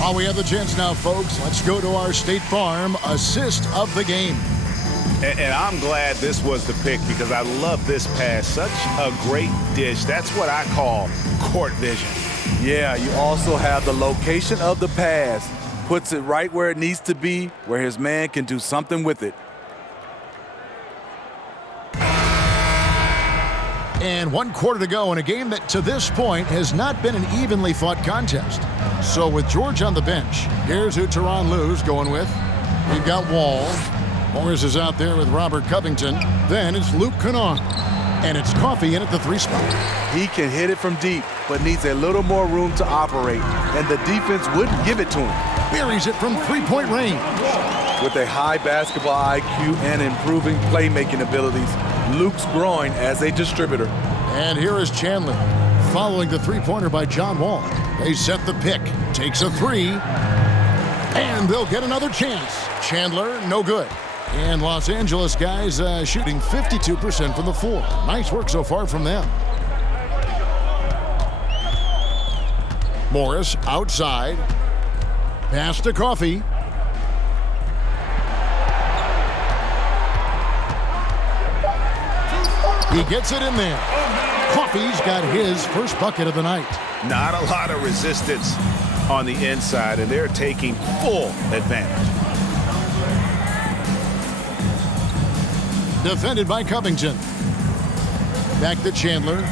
While we have the chance now, folks, let's go to our State Farm assist of the game. And I'm glad this was the pick because I love this pass. Such a great dish. That's what I call court vision. Yeah, you also have the location of the pass. Puts it right where it needs to be, where his man can do something with it. And 1 quarter to go in a game that to this point has not been an evenly fought contest. So with George on the bench, here's who Tyronn Lue's going with. We've got Wall. Morris is out there with Robert Covington. Then it's Luke Kennard. And it's Coffey in at the 3 spot. He can hit it from deep, but needs a little more room to operate. And the defense wouldn't give it to him. Buries it from 3-point range. With a high basketball IQ and improving playmaking abilities, Luke's growing as a distributor. And here is Chandler, following the three-pointer by John Wall. They set the pick, takes a 3, and they'll get another chance. Chandler, no good. And Los Angeles guys shooting 52% from the floor. Nice work so far from them. Morris outside. Pass to Coffee. He gets it in there. Coffee's got his first bucket of the night. Not a lot of resistance on the inside, and they're taking full advantage. Defended by Covington. Back to Chandler.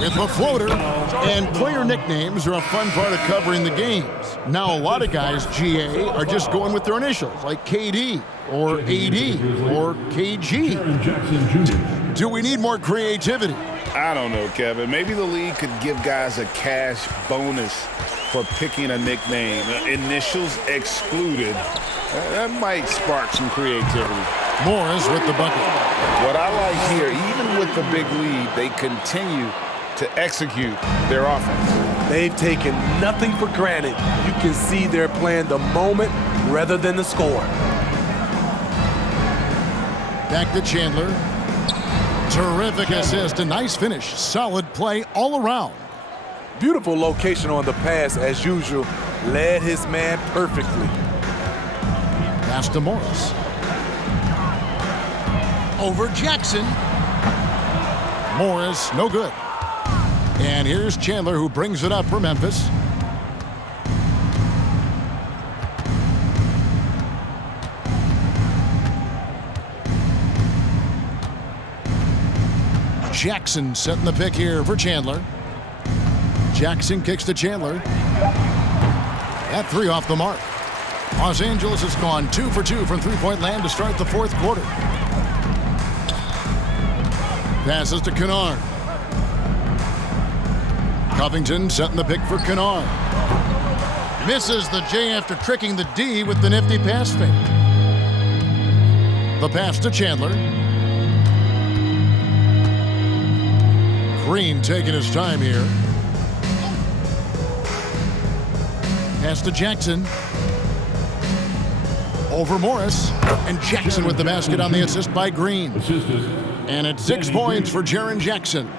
With a floater. And player nicknames are a fun part of covering the games. Now a lot of guys, GA, are just going with their initials, like KD or AD or KG. Do we need more creativity? I don't know, Kevin. Maybe the league could give guys a cash bonus for picking a nickname. Initials excluded. That might spark some creativity. Morris with the bucket. What I like here, even with the big lead, they continue to execute their offense. They've taken nothing for granted. You can see they're playing the moment rather than the score. Back to Chandler. Terrific assist, a nice finish. Solid play all around. Beautiful location on the pass, as usual. Led his man perfectly. Pass to Morris. Over Jackson. Morris, no good. And here's Chandler, who brings it up for Memphis. Jackson setting the pick here for Chandler. Jackson kicks to Chandler. That three off the mark. Los Angeles has gone 2 for 2 from three-point land to start the fourth quarter. Passes to Kennard. Covington setting the pick for Kennard. Misses the J after tricking the D with the nifty pass fake. The pass to Chandler. Green taking his time here. Pass to Jackson. Over Morris. And Jackson with the basket on the assist by Green. And it's 6 points for Jaren Jackson.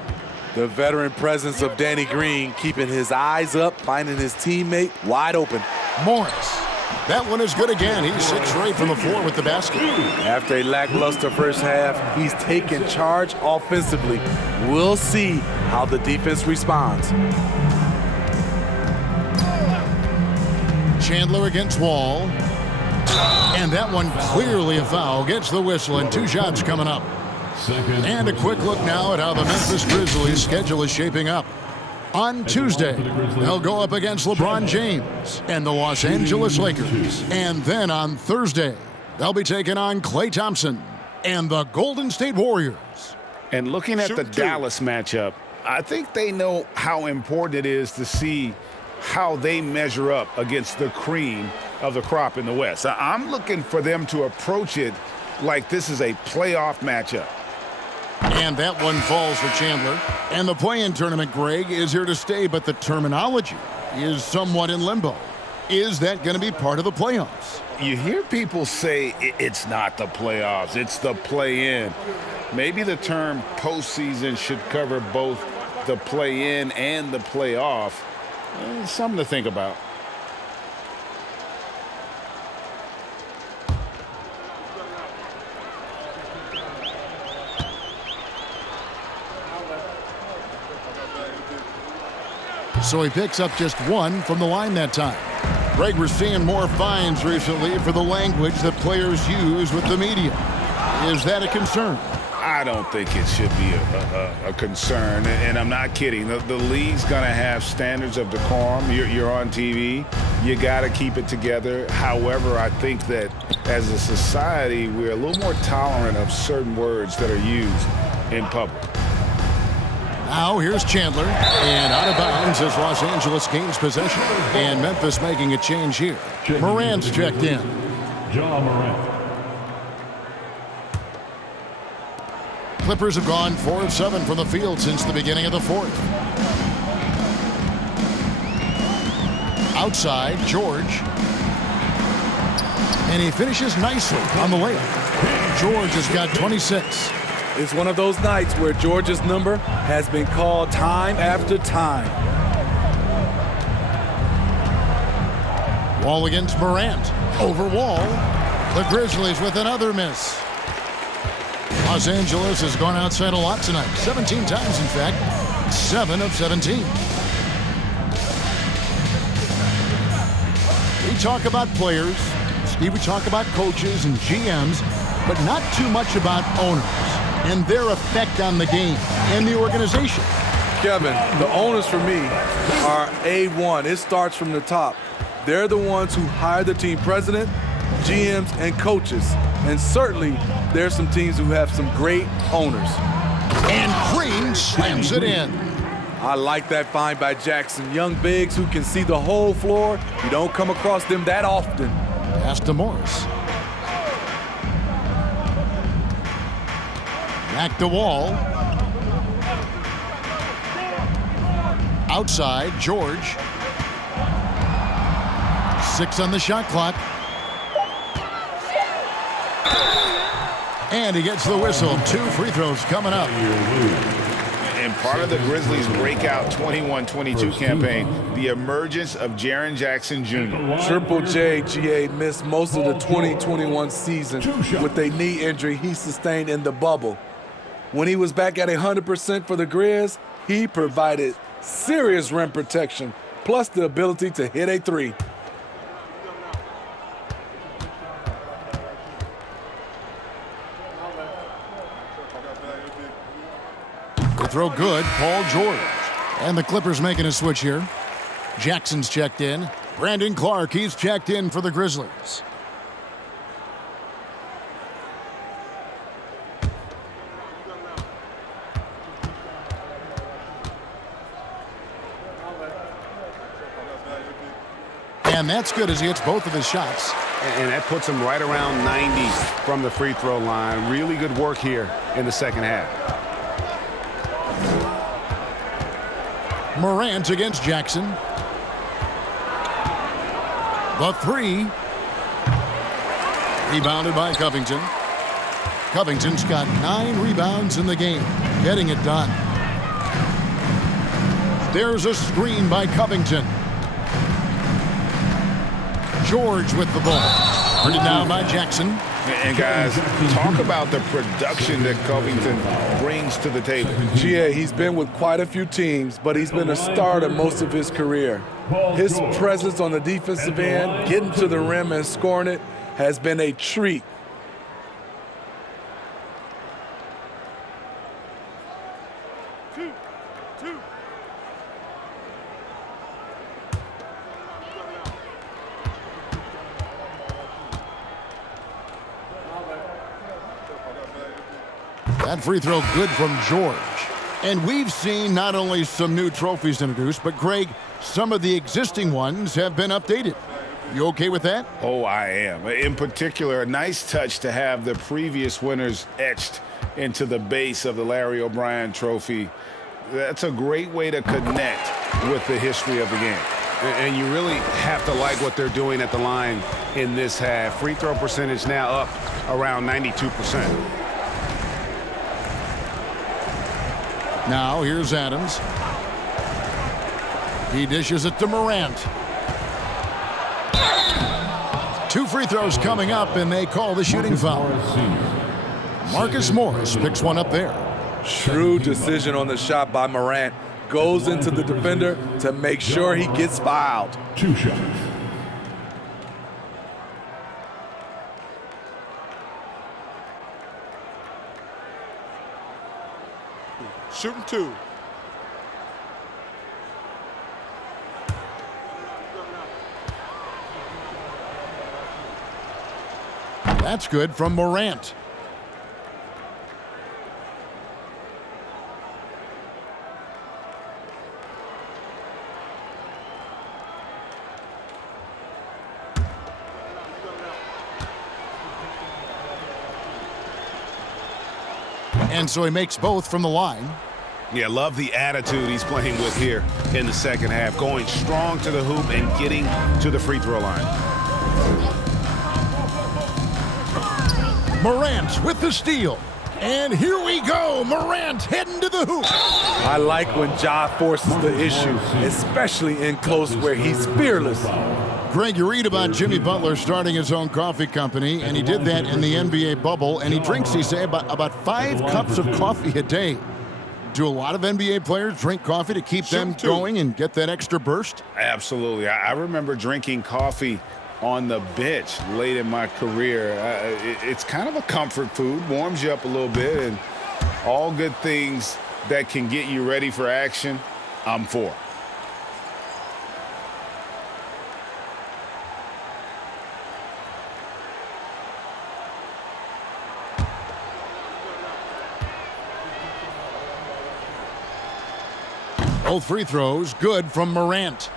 The veteran presence of Danny Green keeping his eyes up, finding his teammate wide open. Morris. That one is good again. He's 6 straight from the floor with the basket. After a lackluster first half, he's taken charge offensively. We'll see how the defense responds. Chandler against Wall. And that one clearly a foul. Gets the whistle and 2 shots coming up. And a quick look now at how the Memphis Grizzlies schedule is shaping up. On Tuesday, they'll go up against LeBron James and the Los Angeles Lakers. And then on Thursday, they'll be taking on Klay Thompson and the Golden State Warriors. And looking at the Dallas matchup, I think they know how important it is to see how they measure up against the cream of the crop in the West. I'm looking for them to approach it like this is a playoff matchup. And that one falls for Chandler. And the play-in tournament, Greg, is here to stay, but the terminology is somewhat in limbo. Is that going to be part of the playoffs? You hear people say it's not the playoffs, it's the play-in. Maybe the term postseason should cover both the play-in and the playoff. Something to think about. So he picks up just 1 from the line that time. Greg, we're seeing more fines recently for the language that players use with the media. Is that a concern? I don't think it should be a concern, and I'm not kidding. The league's going to have standards of decorum. You're on TV. You got to keep it together. However, I think that as a society, we're a little more tolerant of certain words that are used in public. Now here's Chandler, and out of bounds as Los Angeles gains possession. And Memphis making a change here. Morant's checked in. John Morant. Clippers have gone 4 of 7 from the field since the beginning of the fourth. Outside, George. And he finishes nicely on the layup. George has got 26. It's one of those nights where Georgia's number has been called time after time. Wall against Morant. Over Wall. The Grizzlies with another miss. Los Angeles has gone outside a lot tonight. 17 times, in fact. 7 of 17. We talk about players. Steve, we talk about coaches and GMs, but not too much about owners and their effect on the game and the organization. Kevin, the owners for me are A1. It starts from the top. They're the ones who hire the team president, GMs, and coaches. And certainly, there's some teams who have some great owners. And Green slams it in. I like that find by Jackson. Young bigs who can see the whole floor. You don't come across them that often. Pass to Morris. Back to Wall. Outside, George. 6 on the shot clock. And he gets the whistle. 2 free throws coming up. And part of the Grizzlies' breakout 21-22 campaign, the emergence of Jaren Jackson Jr. Triple J, GA, missed most of the 2021 season with a knee injury he sustained in the bubble. When he was back at 100% for the Grizz, he provided serious rim protection, plus the ability to hit a three. The throw good, Paul George. And the Clippers making a switch here. Jackson's checked in. Brandon Clark, he's checked in for the Grizzlies. And that's good as he hits both of his shots. And that puts him right around 90 from the free throw line. Really good work here in the second half. Morant against Jackson. The 3. Rebounded by Covington. Covington's got 9 rebounds in the game, getting it done. There's a screen by Covington. George with the ball. Turned it down by Jackson. And guys, talk about the production that Covington brings to the table. GA, he's been with quite a few teams, but he's been a starter most of his career. His presence on the defensive end, getting to the rim and scoring it, has been a treat. That free throw good from George. And we've seen not only some new trophies introduced, but Greg, some of the existing ones have been updated. You okay with that? Oh, I am. In particular, a nice touch to have the previous winners etched into the base of the Larry O'Brien trophy. That's a great way to connect with the history of the game. And you really have to like what they're doing at the line in this half. Free throw percentage now up around 92%. Now here's Adams. He dishes it to Morant. 2 free throws coming up, and they call the shooting foul. Marcus Morris picks one up there. Shrewd decision on the shot by Morant. Goes into the defender to make sure he gets fouled. 2 shots. Shooting 2. That's good from Morant. And so he makes both from the line. Yeah, love the attitude he's playing with here in the second half, going strong to the hoop and getting to the free throw line. Morant with the steal. And here we go. Morant heading to the hoop. I like when Ja forces the issue, especially in close where he's fearless. Greg, you read about Jimmy Butler starting his own coffee company, and he did that in the NBA bubble, and he drinks, he say, about 5 cups of coffee a day. Do a lot of NBA players drink coffee to keep them going and get that extra burst? Absolutely. I remember drinking coffee on the bench late in my career. It's kind of a comfort food, warms you up a little bit, and all good things that can get you ready for action, I'm for. Both free throws good from Morant.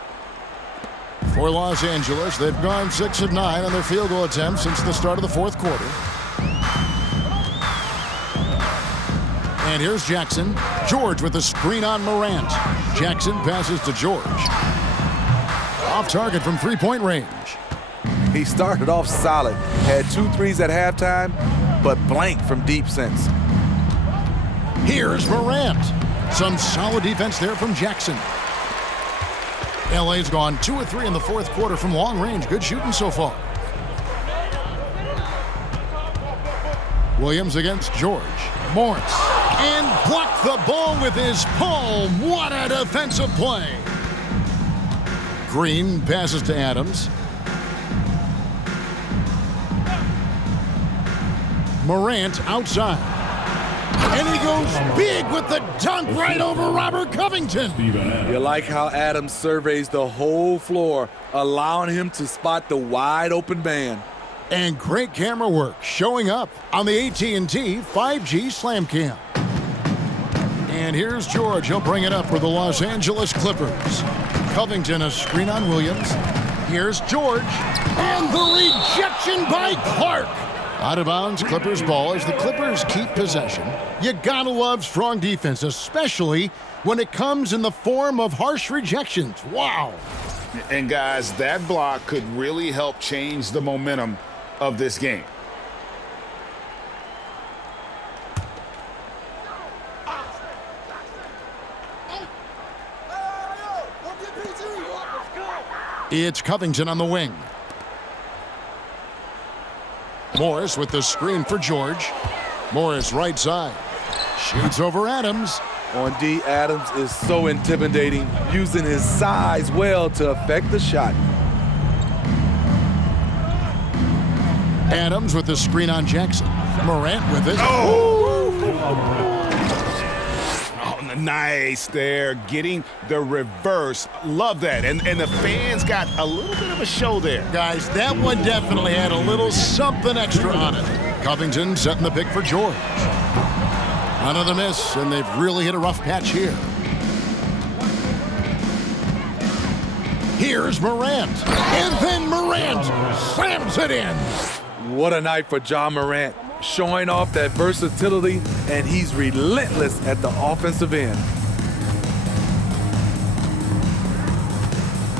For Los Angeles, they've gone 6 of 9 on their field goal attempts since the start of the fourth quarter. And here's Jackson. George with the screen on Morant. Jackson passes to George. Off target from three-point range. He started off solid, had 2 threes at halftime, but blanked from deep since. Here's Morant. Some solid defense there from Jackson. LA's gone 2 of 3 in the fourth quarter from long range. Good shooting so far. Williams against George. Morris. And blocked the ball with his palm. What a defensive play. Green passes to Adams. Morant outside. And he goes big with the dunk right over Robert Covington. You like how Adams surveys the whole floor, allowing him to spot the wide open man. And great camera work showing up on the AT&T 5G Slam Cam. And here's George. He'll bring it up for the Los Angeles Clippers. Covington a screen on Williams. Here's George. And the rejection by Clark. Out of bounds, Clippers ball as the Clippers keep possession. You gotta love strong defense, especially when it comes in the form of harsh rejections. Wow. And guys, that block could really help change the momentum of this game. It's Covington on the wing. Morris with the screen for George. Morris right side. Shoots over Adams. On D, Adams is so intimidating, using his size well to affect the shot. Adams with the screen on Jackson. Morant with it. Nice there, getting the reverse. Love that. And the fans got a little bit of a show there. Guys, that one definitely had a little something extra on it. Covington setting the pick for George. Another miss, and they've really hit a rough patch here. Here's Morant. And then Morant slams it in. What a night for Ja Morant, showing off that versatility, and he's relentless at the offensive end.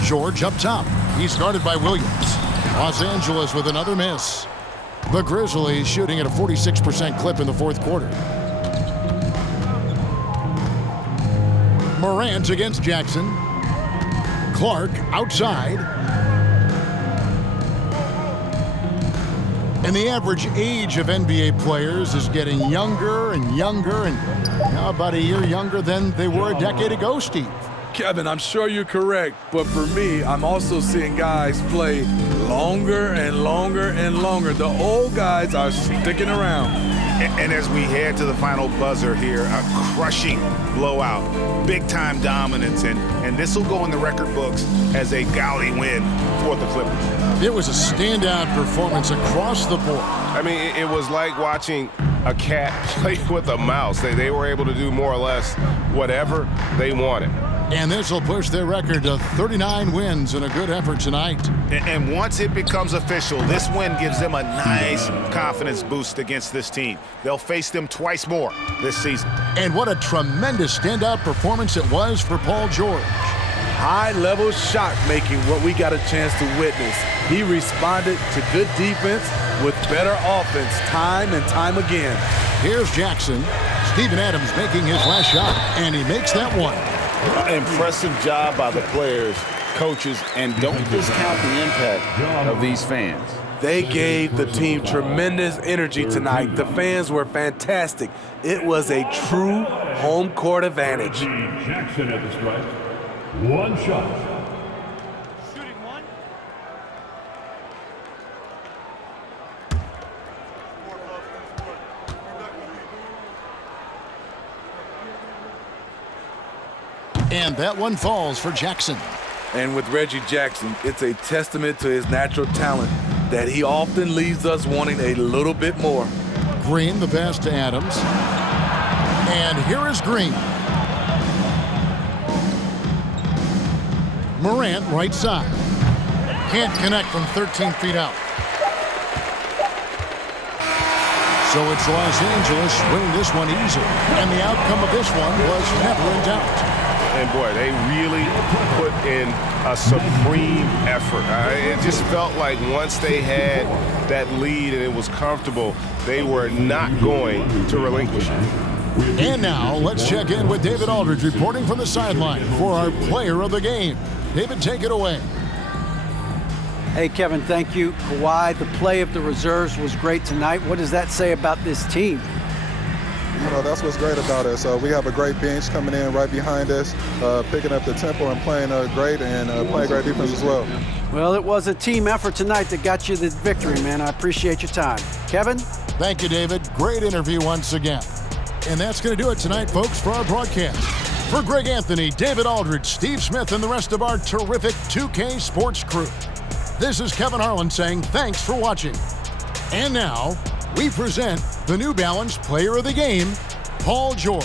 George up top. He's guarded by Williams. Los Angeles with another miss. The Grizzlies shooting at a 46% clip in the fourth quarter. Morant against Jackson. Clark outside. And the average age of NBA players is getting younger and younger, and now about a year younger than they were a decade ago, Steve. Kevin, I'm sure you're correct, but for me, I'm also seeing guys play longer and longer and longer. The old guys are sticking around. And as we head to the final buzzer here, a crushing blowout, big-time dominance, and this will go in the record books as a gaudy win for the Clippers. It was a standout performance across the board. I mean, it was like watching a cat play with a mouse. They were able to do more or less whatever they wanted. And this will push their record to 39 wins in a good effort tonight. And once it becomes official, this win gives them a nice confidence boost against this team. They'll face them twice more this season. And what a tremendous standout performance it was for Paul George. High-level shot making, what we got a chance to witness. He responded to good defense with better offense time and time again. Here's Jackson. Steven Adams making his last shot, and he makes that one. Impressive job by the players, coaches, and don't discount the impact of these fans. They gave the team tremendous energy tonight. The fans were fantastic. It was a true home court advantage. Jackson at the stripe. One shot. Shooting one. And that one falls for Jackson. And with Reggie Jackson, it's a testament to his natural talent that he often leaves us wanting a little bit more. Green, the pass to Adams. And here is Green. Morant, right side. Can't connect from 13 feet out. So it's Los Angeles winning this one easily. And the outcome of this one was never in doubt. And boy, they really put in a supreme effort. It just felt like once they had that lead and it was comfortable, they were not going to relinquish it. And now let's check in with David Aldridge reporting from the sideline for our player of the game. David, take it away. Hey, Kevin, thank you. Kawhi, the play of the reserves was great tonight. What does that say about this team? You know, that's what's great about us. We have a great bench coming in right behind us, picking up the tempo and playing great and playing great defense as well. Well, it was a team effort tonight that got you the victory, man. I appreciate your time. Kevin? Thank you, David. Great interview once again. And that's going to do it tonight, folks, for our broadcast. For Greg Anthony, David Aldridge, Steve Smith, and the rest of our terrific 2K Sports crew, this is Kevin Harlan saying thanks for watching. And now, we present the New Balance Player of the Game, Paul George.